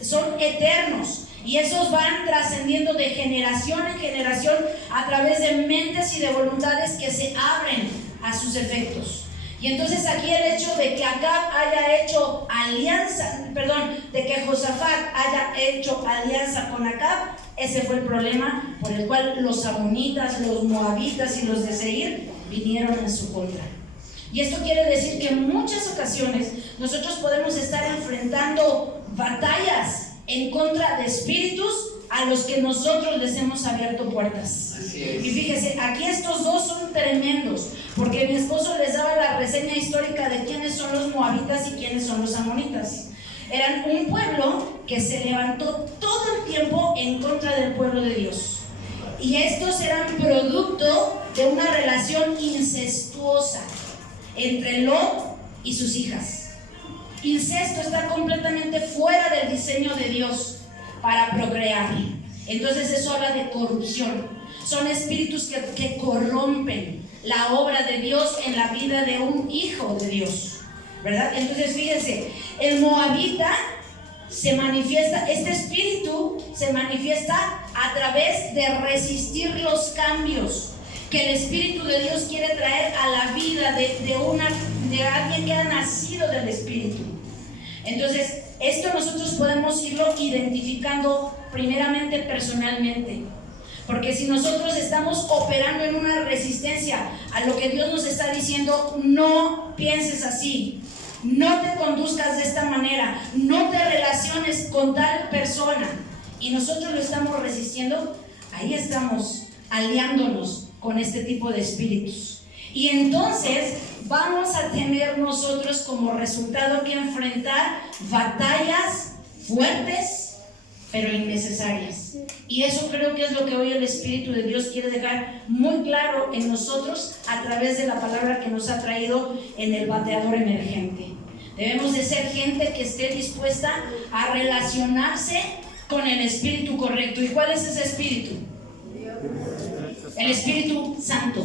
son eternos. Y esos van trascendiendo de generación en generación a través de mentes y de voluntades que se abren a sus efectos. Y entonces aquí el hecho de que Acab haya hecho alianza, de que Josafat haya hecho alianza con Acab, ese fue el problema por el cual los amonitas, los moabitas y los de Seir vinieron en su contra. Y esto quiere decir que en muchas ocasiones nosotros podemos estar enfrentando batallas en contra de espíritus a los que nosotros les hemos abierto puertas. Y fíjese, aquí estos dos son tremendos, porque mi esposo les daba la reseña histórica de quiénes son los moabitas y quiénes son los amonitas. Eran un pueblo que se levantó todo el tiempo en contra del pueblo de Dios. Y estos eran producto de una relación incestuosa entre Lot y sus hijas. Incesto está completamente fuera del diseño de Dios para procrear. Entonces eso habla de corrupción. Son espíritus que corrompen la obra de Dios en la vida de un hijo de Dios, ¿verdad? Entonces fíjense, el moabita se manifiesta, este espíritu se manifiesta a través de resistir los cambios que el Espíritu de Dios quiere traer a la vida de alguien que ha nacido del Espíritu. Entonces, esto nosotros podemos irlo identificando primeramente personalmente. Porque si nosotros estamos operando en una resistencia a lo que Dios nos está diciendo, no pienses así, no te conduzcas de esta manera, no te relaciones con tal persona, y nosotros lo estamos resistiendo, ahí estamos aliándonos con este tipo de espíritus. Y entonces vamos a tener nosotros como resultado que enfrentar batallas fuertes pero innecesarias. Y eso creo que es lo que hoy el Espíritu de Dios quiere dejar muy claro en nosotros a través de la palabra que nos ha traído en el bateador emergente. Debemos de ser gente que esté dispuesta a relacionarse con el Espíritu correcto. ¿Y cuál es ese Espíritu? El Espíritu Santo.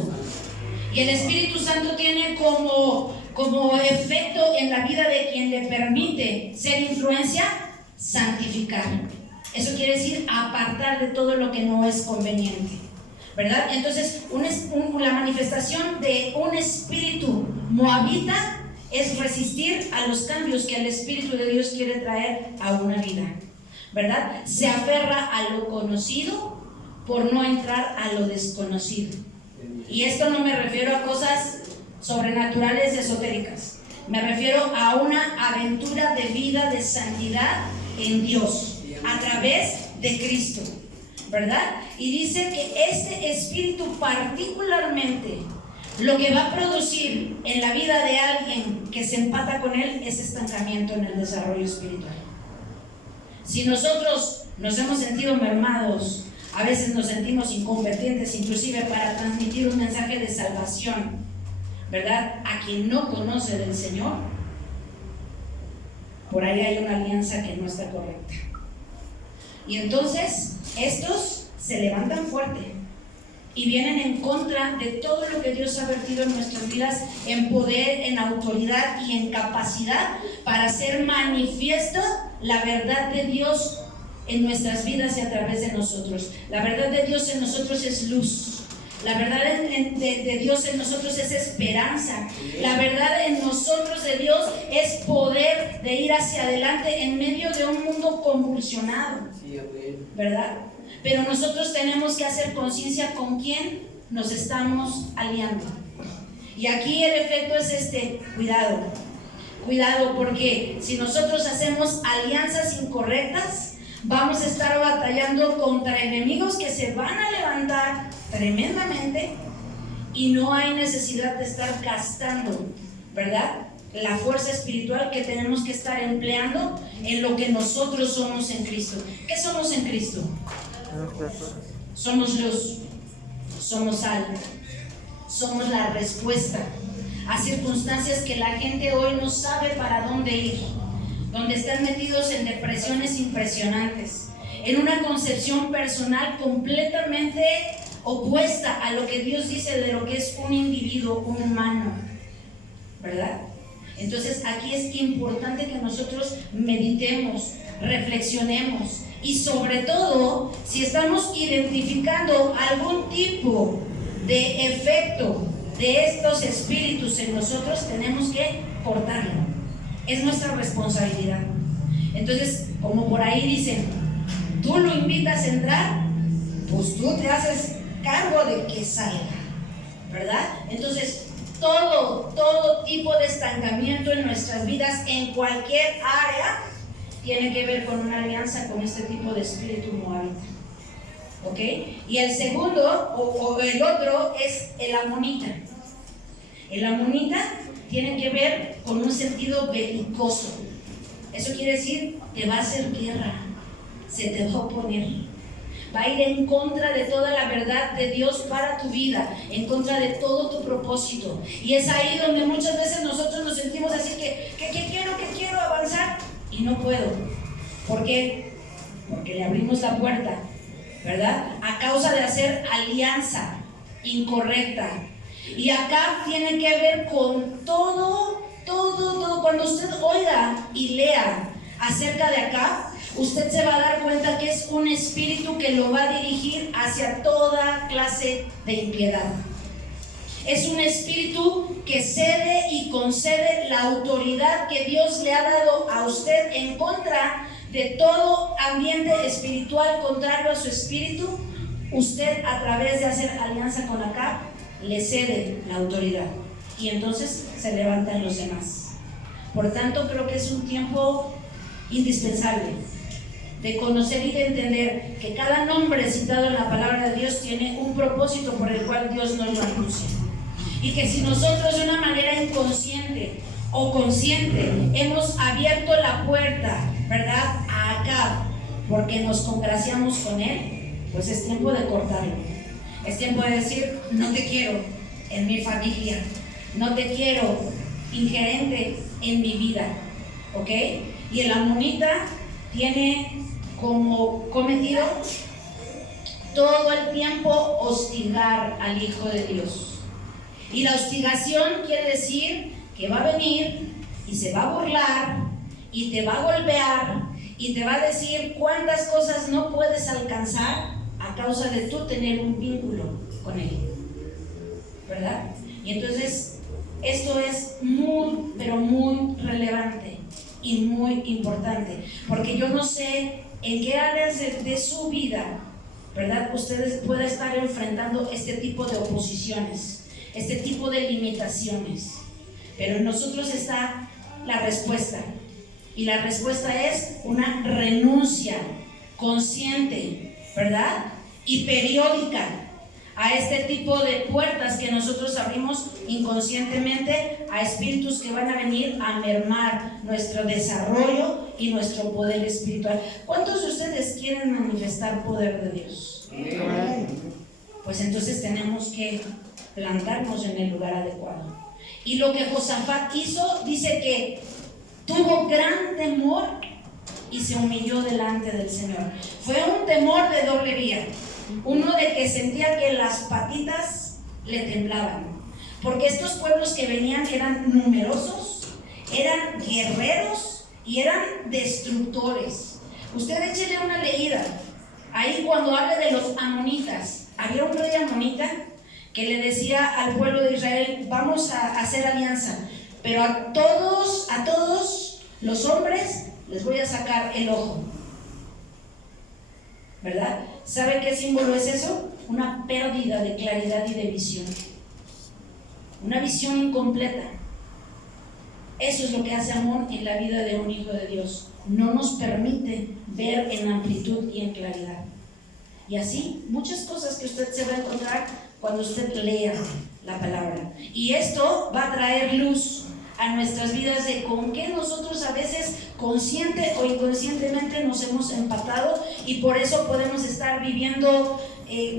Y el Espíritu Santo tiene como efecto en la vida de quien le permite ser influencia, santificar. Eso quiere decir apartar de todo lo que no es conveniente, ¿verdad? Entonces, la manifestación de un espíritu moabita es resistir a los cambios que el Espíritu de Dios quiere traer a una vida, ¿verdad? Se aferra a lo conocido por no entrar a lo desconocido. Y esto no me refiero a cosas sobrenaturales, esotéricas. Me refiero a una aventura de vida de santidad en Dios a través de Cristo, ¿verdad? Y dice que este espíritu particularmente lo que va a producir en la vida de alguien que se empata con él es estancamiento en el desarrollo espiritual. Si nosotros nos hemos sentido mermados, a veces nos sentimos incompetentes inclusive para transmitir un mensaje de salvación, ¿verdad? A quien no conoce del Señor, por ahí hay una alianza que no está correcta. Y entonces estos se levantan fuerte y vienen en contra de todo lo que Dios ha vertido en nuestras vidas en poder, en autoridad y en capacidad para hacer manifiesto la verdad de Dios en nuestras vidas y a través de nosotros. La verdad de Dios en nosotros es luz. La verdad de Dios en nosotros es esperanza. La verdad en nosotros de Dios es poder de ir hacia adelante en medio de un mundo convulsionado, ¿verdad? Pero nosotros tenemos que hacer conciencia con quién nos estamos aliando. Y aquí el efecto es cuidado. Cuidado, porque si nosotros hacemos alianzas incorrectas, vamos a estar batallando contra enemigos que se van a levantar tremendamente y no hay necesidad de estar gastando, ¿verdad?, la fuerza espiritual que tenemos que estar empleando en lo que nosotros somos en Cristo. ¿Qué somos en Cristo? Somos luz, somos sal, somos la respuesta a circunstancias que la gente hoy no sabe para dónde ir, donde están metidos en depresiones impresionantes, en una concepción personal completamente opuesta a lo que Dios dice de lo que es un individuo, un humano, ¿verdad? Entonces aquí es importante que nosotros meditemos, reflexionemos y sobre todo, si estamos identificando algún tipo de efecto de estos espíritus en nosotros, tenemos que cortarlo. Es nuestra responsabilidad. Entonces, como por ahí dicen, tú lo invitas a entrar, pues tú te haces cargo de que salga, ¿verdad? Entonces, todo tipo de estancamiento en nuestras vidas, en cualquier área, tiene que ver con una alianza con este tipo de espíritu moabita. ¿Ok? Y el segundo, o el otro, es el amonita. El amonita tiene que ver con un sentido belicoso. Eso quiere decir que va a hacer guerra, se te va a oponer, va a ir en contra de toda la verdad de Dios para tu vida, en contra de todo tu propósito. Y es ahí donde muchas veces nosotros nos sentimos así que quiero avanzar y no puedo. ¿Por qué? Porque le abrimos la puerta, ¿verdad? A causa de hacer alianza incorrecta. Y acá tiene que ver con todo. Cuando usted oiga y lea acerca de acá, usted se va a dar cuenta que es un espíritu que lo va a dirigir hacia toda clase de impiedad. Es un espíritu que cede y concede la autoridad que Dios le ha dado a usted en contra de todo ambiente espiritual contrario a su espíritu. Usted, a través de hacer alianza con acá, le cede la autoridad y entonces se levantan los demás. Por tanto, creo que es un tiempo indispensable de conocer y de entender que cada nombre citado en la palabra de Dios tiene un propósito por el cual Dios nos lo anuncia. Y que si nosotros de una manera inconsciente o consciente hemos abierto la puerta, ¿verdad?, a Acab, porque nos congraciamos con él, pues es tiempo de cortarlo. Es tiempo de decir, no te quiero en mi familia, no te quiero ingerente en mi vida, ¿ok? Y el amonita tiene como cometido todo el tiempo hostigar al Hijo de Dios. Y la hostigación quiere decir que va a venir y se va a burlar y te va a golpear y te va a decir cuántas cosas no puedes alcanzar a causa de tú tener un vínculo con él, ¿verdad? Y entonces esto es muy, pero muy relevante y muy importante, porque yo no sé en qué áreas de su vida, ¿verdad?, ustedes pueden estar enfrentando este tipo de oposiciones, este tipo de limitaciones, pero en nosotros está la respuesta, y la respuesta es una renuncia consciente, ¿verdad?, y periódica a este tipo de puertas que nosotros abrimos inconscientemente a espíritus que van a venir a mermar nuestro desarrollo y nuestro poder espiritual. ¿Cuántos de ustedes quieren manifestar poder de Dios? Pues entonces tenemos que plantarnos en el lugar adecuado. Y lo que Josafat hizo, dice que tuvo gran temor y se humilló delante del Señor. Fue un temor de doble vía. Uno de que sentía que las patitas le temblaban, porque estos pueblos que venían eran numerosos, eran guerreros y eran destructores. Usted échele una leída ahí cuando habla de los amonitas. Había un rey amonita que le decía al pueblo de Israel, vamos a hacer alianza, pero a todos los hombres les voy a sacar el ojo, ¿verdad? ¿Sabe qué símbolo es eso? Una pérdida de claridad y de visión. una visión incompleta. Eso es lo que hace Amón en la vida de un hijo de Dios. No nos permite ver en amplitud y en claridad. Y así, muchas cosas que usted se va a encontrar cuando usted lea la palabra. Y esto va a traer luz a nuestras vidas de con qué nosotros a veces consciente o inconscientemente nos hemos empatado, y por eso podemos estar viviendo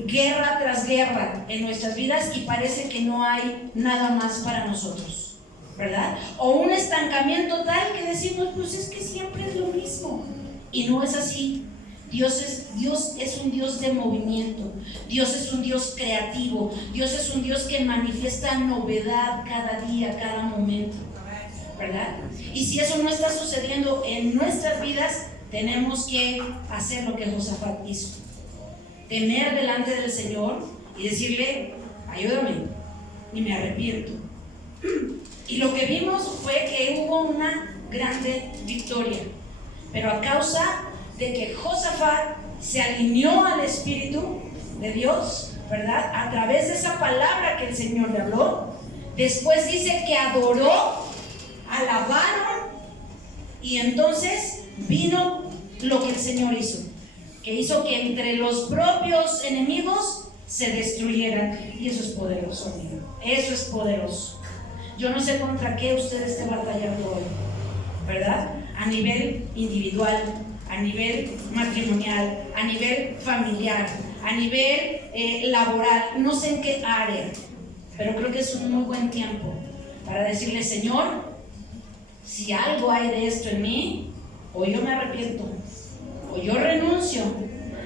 guerra tras guerra en nuestras vidas y parece que no hay nada más para nosotros, ¿verdad? O un estancamiento tal que decimos, pues es que siempre es lo mismo, y no es así. Dios es un Dios de movimiento, Dios es un Dios creativo, Dios es un Dios que manifiesta novedad cada día, cada momento, ¿verdad? Y si eso no está sucediendo en nuestras vidas, tenemos que hacer lo que Josafat hizo: temer delante del Señor y decirle, ayúdame, y me arrepiento. Y lo que vimos fue que hubo una grande victoria, pero a causa de que Josafat se alineó al Espíritu de Dios, ¿verdad? A través de esa palabra que el Señor le habló. Después dice que adoró, alabaron, y entonces vino lo que el Señor hizo, que hizo que entre los propios enemigos se destruyeran. Y eso es poderoso, amigo. Eso es poderoso. Yo no sé contra qué usted esté batallando hoy, ¿verdad? A nivel individual, a nivel matrimonial, a nivel familiar, a nivel laboral, no sé en qué área, pero creo que es un muy buen tiempo para decirle, Señor, si algo hay de esto en mí, o yo me arrepiento, o yo renuncio,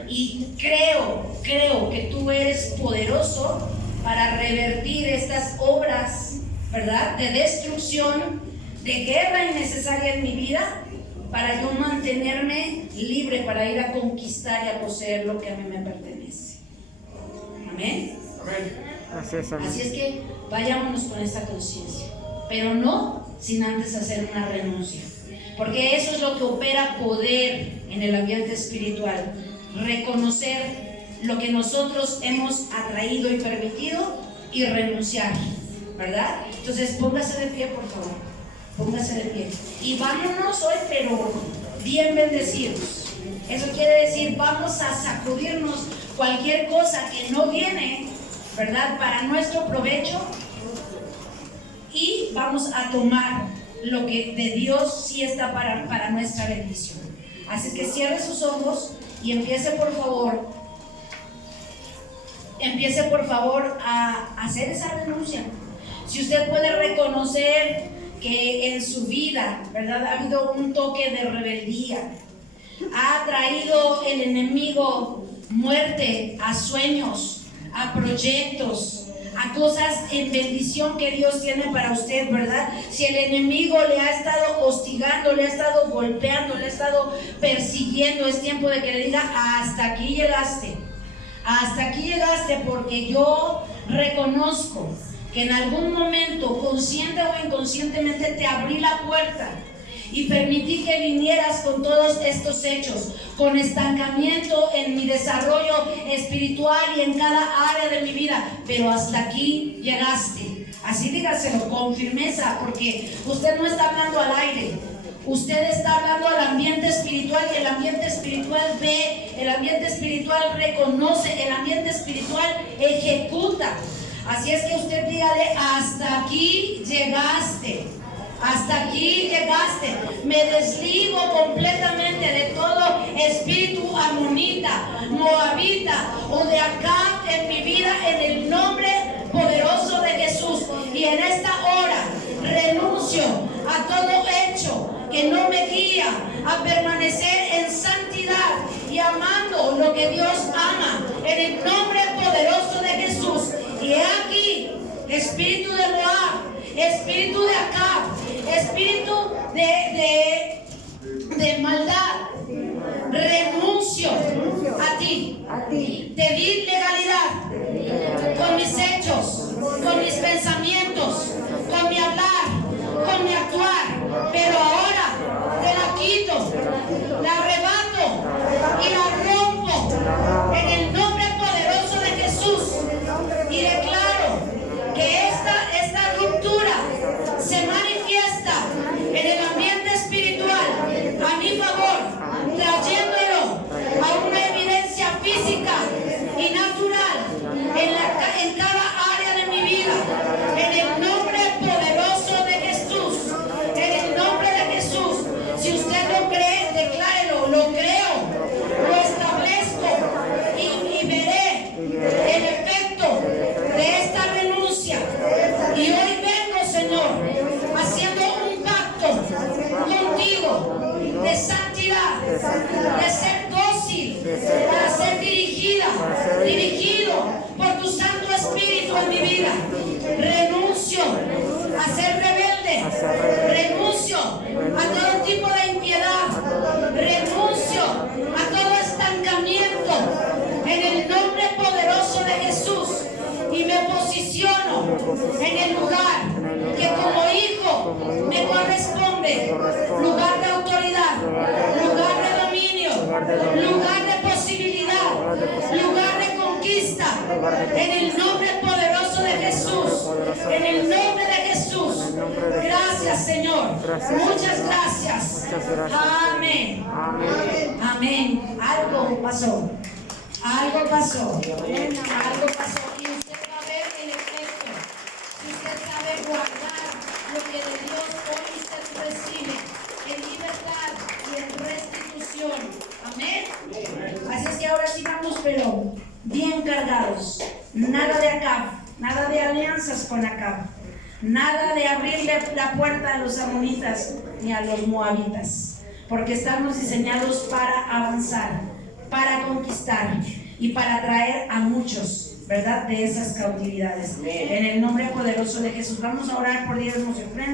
y creo que tú eres poderoso para revertir estas obras, ¿verdad?, de destrucción, de guerra innecesaria en mi vida, para yo mantenerme libre para ir a conquistar y a poseer lo que a mí me pertenece. Amén. Así es que vayámonos con esta conciencia, pero no sin antes hacer una renuncia, porque eso es lo que opera poder en el ambiente espiritual: reconocer lo que nosotros hemos atraído y permitido y renunciar, ¿verdad? Entonces póngase de pie, por favor. Póngase de pie. Y vámonos hoy, pero bien bendecidos. Eso quiere decir, vamos a sacudirnos cualquier cosa que no viene, ¿verdad?, para nuestro provecho, y vamos a tomar lo que de Dios sí está para nuestra bendición. Así que cierre sus ojos y empiece por favor a hacer esa renuncia. Si usted puede reconocer que en su vida, ¿verdad?, ha habido un toque de rebeldía, ha traído el enemigo muerte a sueños, a proyectos, a cosas en bendición que Dios tiene para usted, ¿verdad? Si el enemigo le ha estado hostigando, le ha estado golpeando, le ha estado persiguiendo, es tiempo de que le diga, hasta aquí llegaste, porque yo reconozco que en algún momento, consciente o inconscientemente, te abrí la puerta y permití que vinieras con todos estos hechos, con estancamiento en mi desarrollo espiritual y en cada área de mi vida, pero hasta aquí llegaste. Así dígaselo con firmeza, porque usted no está hablando al aire, usted está hablando al ambiente espiritual, y el ambiente espiritual ve, el ambiente espiritual reconoce, el ambiente espiritual ejecuta. Así es que usted dígale, hasta aquí llegaste, me desligo completamente de todo espíritu amonita, moabita o de acá en mi vida, en el nombre poderoso de Jesús. Y en esta hora renuncio a todo hecho que no me guía a permanecer en santidad y amando lo que Dios ama, en el nombre poderoso de Jesús. Y he aquí, espíritu de Moab, espíritu de Acab, espíritu de maldad, renuncio a ti. Te di legalidad con mis hechos, con mis pensamientos, con mi hablar, con mi actuar, pero ahora te la quito, la arrebato y la rompo en el nombre poderoso de Jesús. Y declaro que esta lugar de posibilidad, lugar de conquista, en el nombre poderoso de Jesús, en el nombre de Jesús. Gracias, Señor. Muchas gracias. Amén. Amén. Algo pasó. Algo pasó. Algo pasó. Y usted va a ver el efecto. Si usted sabe guardar lo que de Dios hoy usted recibe en libertad y en restitución. Amén. Así es que ahora sí vamos, pero bien cargados. Nada de Acab, nada de alianzas con Acab, nada de abrirle la puerta a los amonitas ni a los moabitas, porque estamos diseñados para avanzar, para conquistar y para traer a muchos, ¿verdad?, de esas cautividades. En el nombre poderoso de Jesús, vamos a orar por diezmos y ofrendas.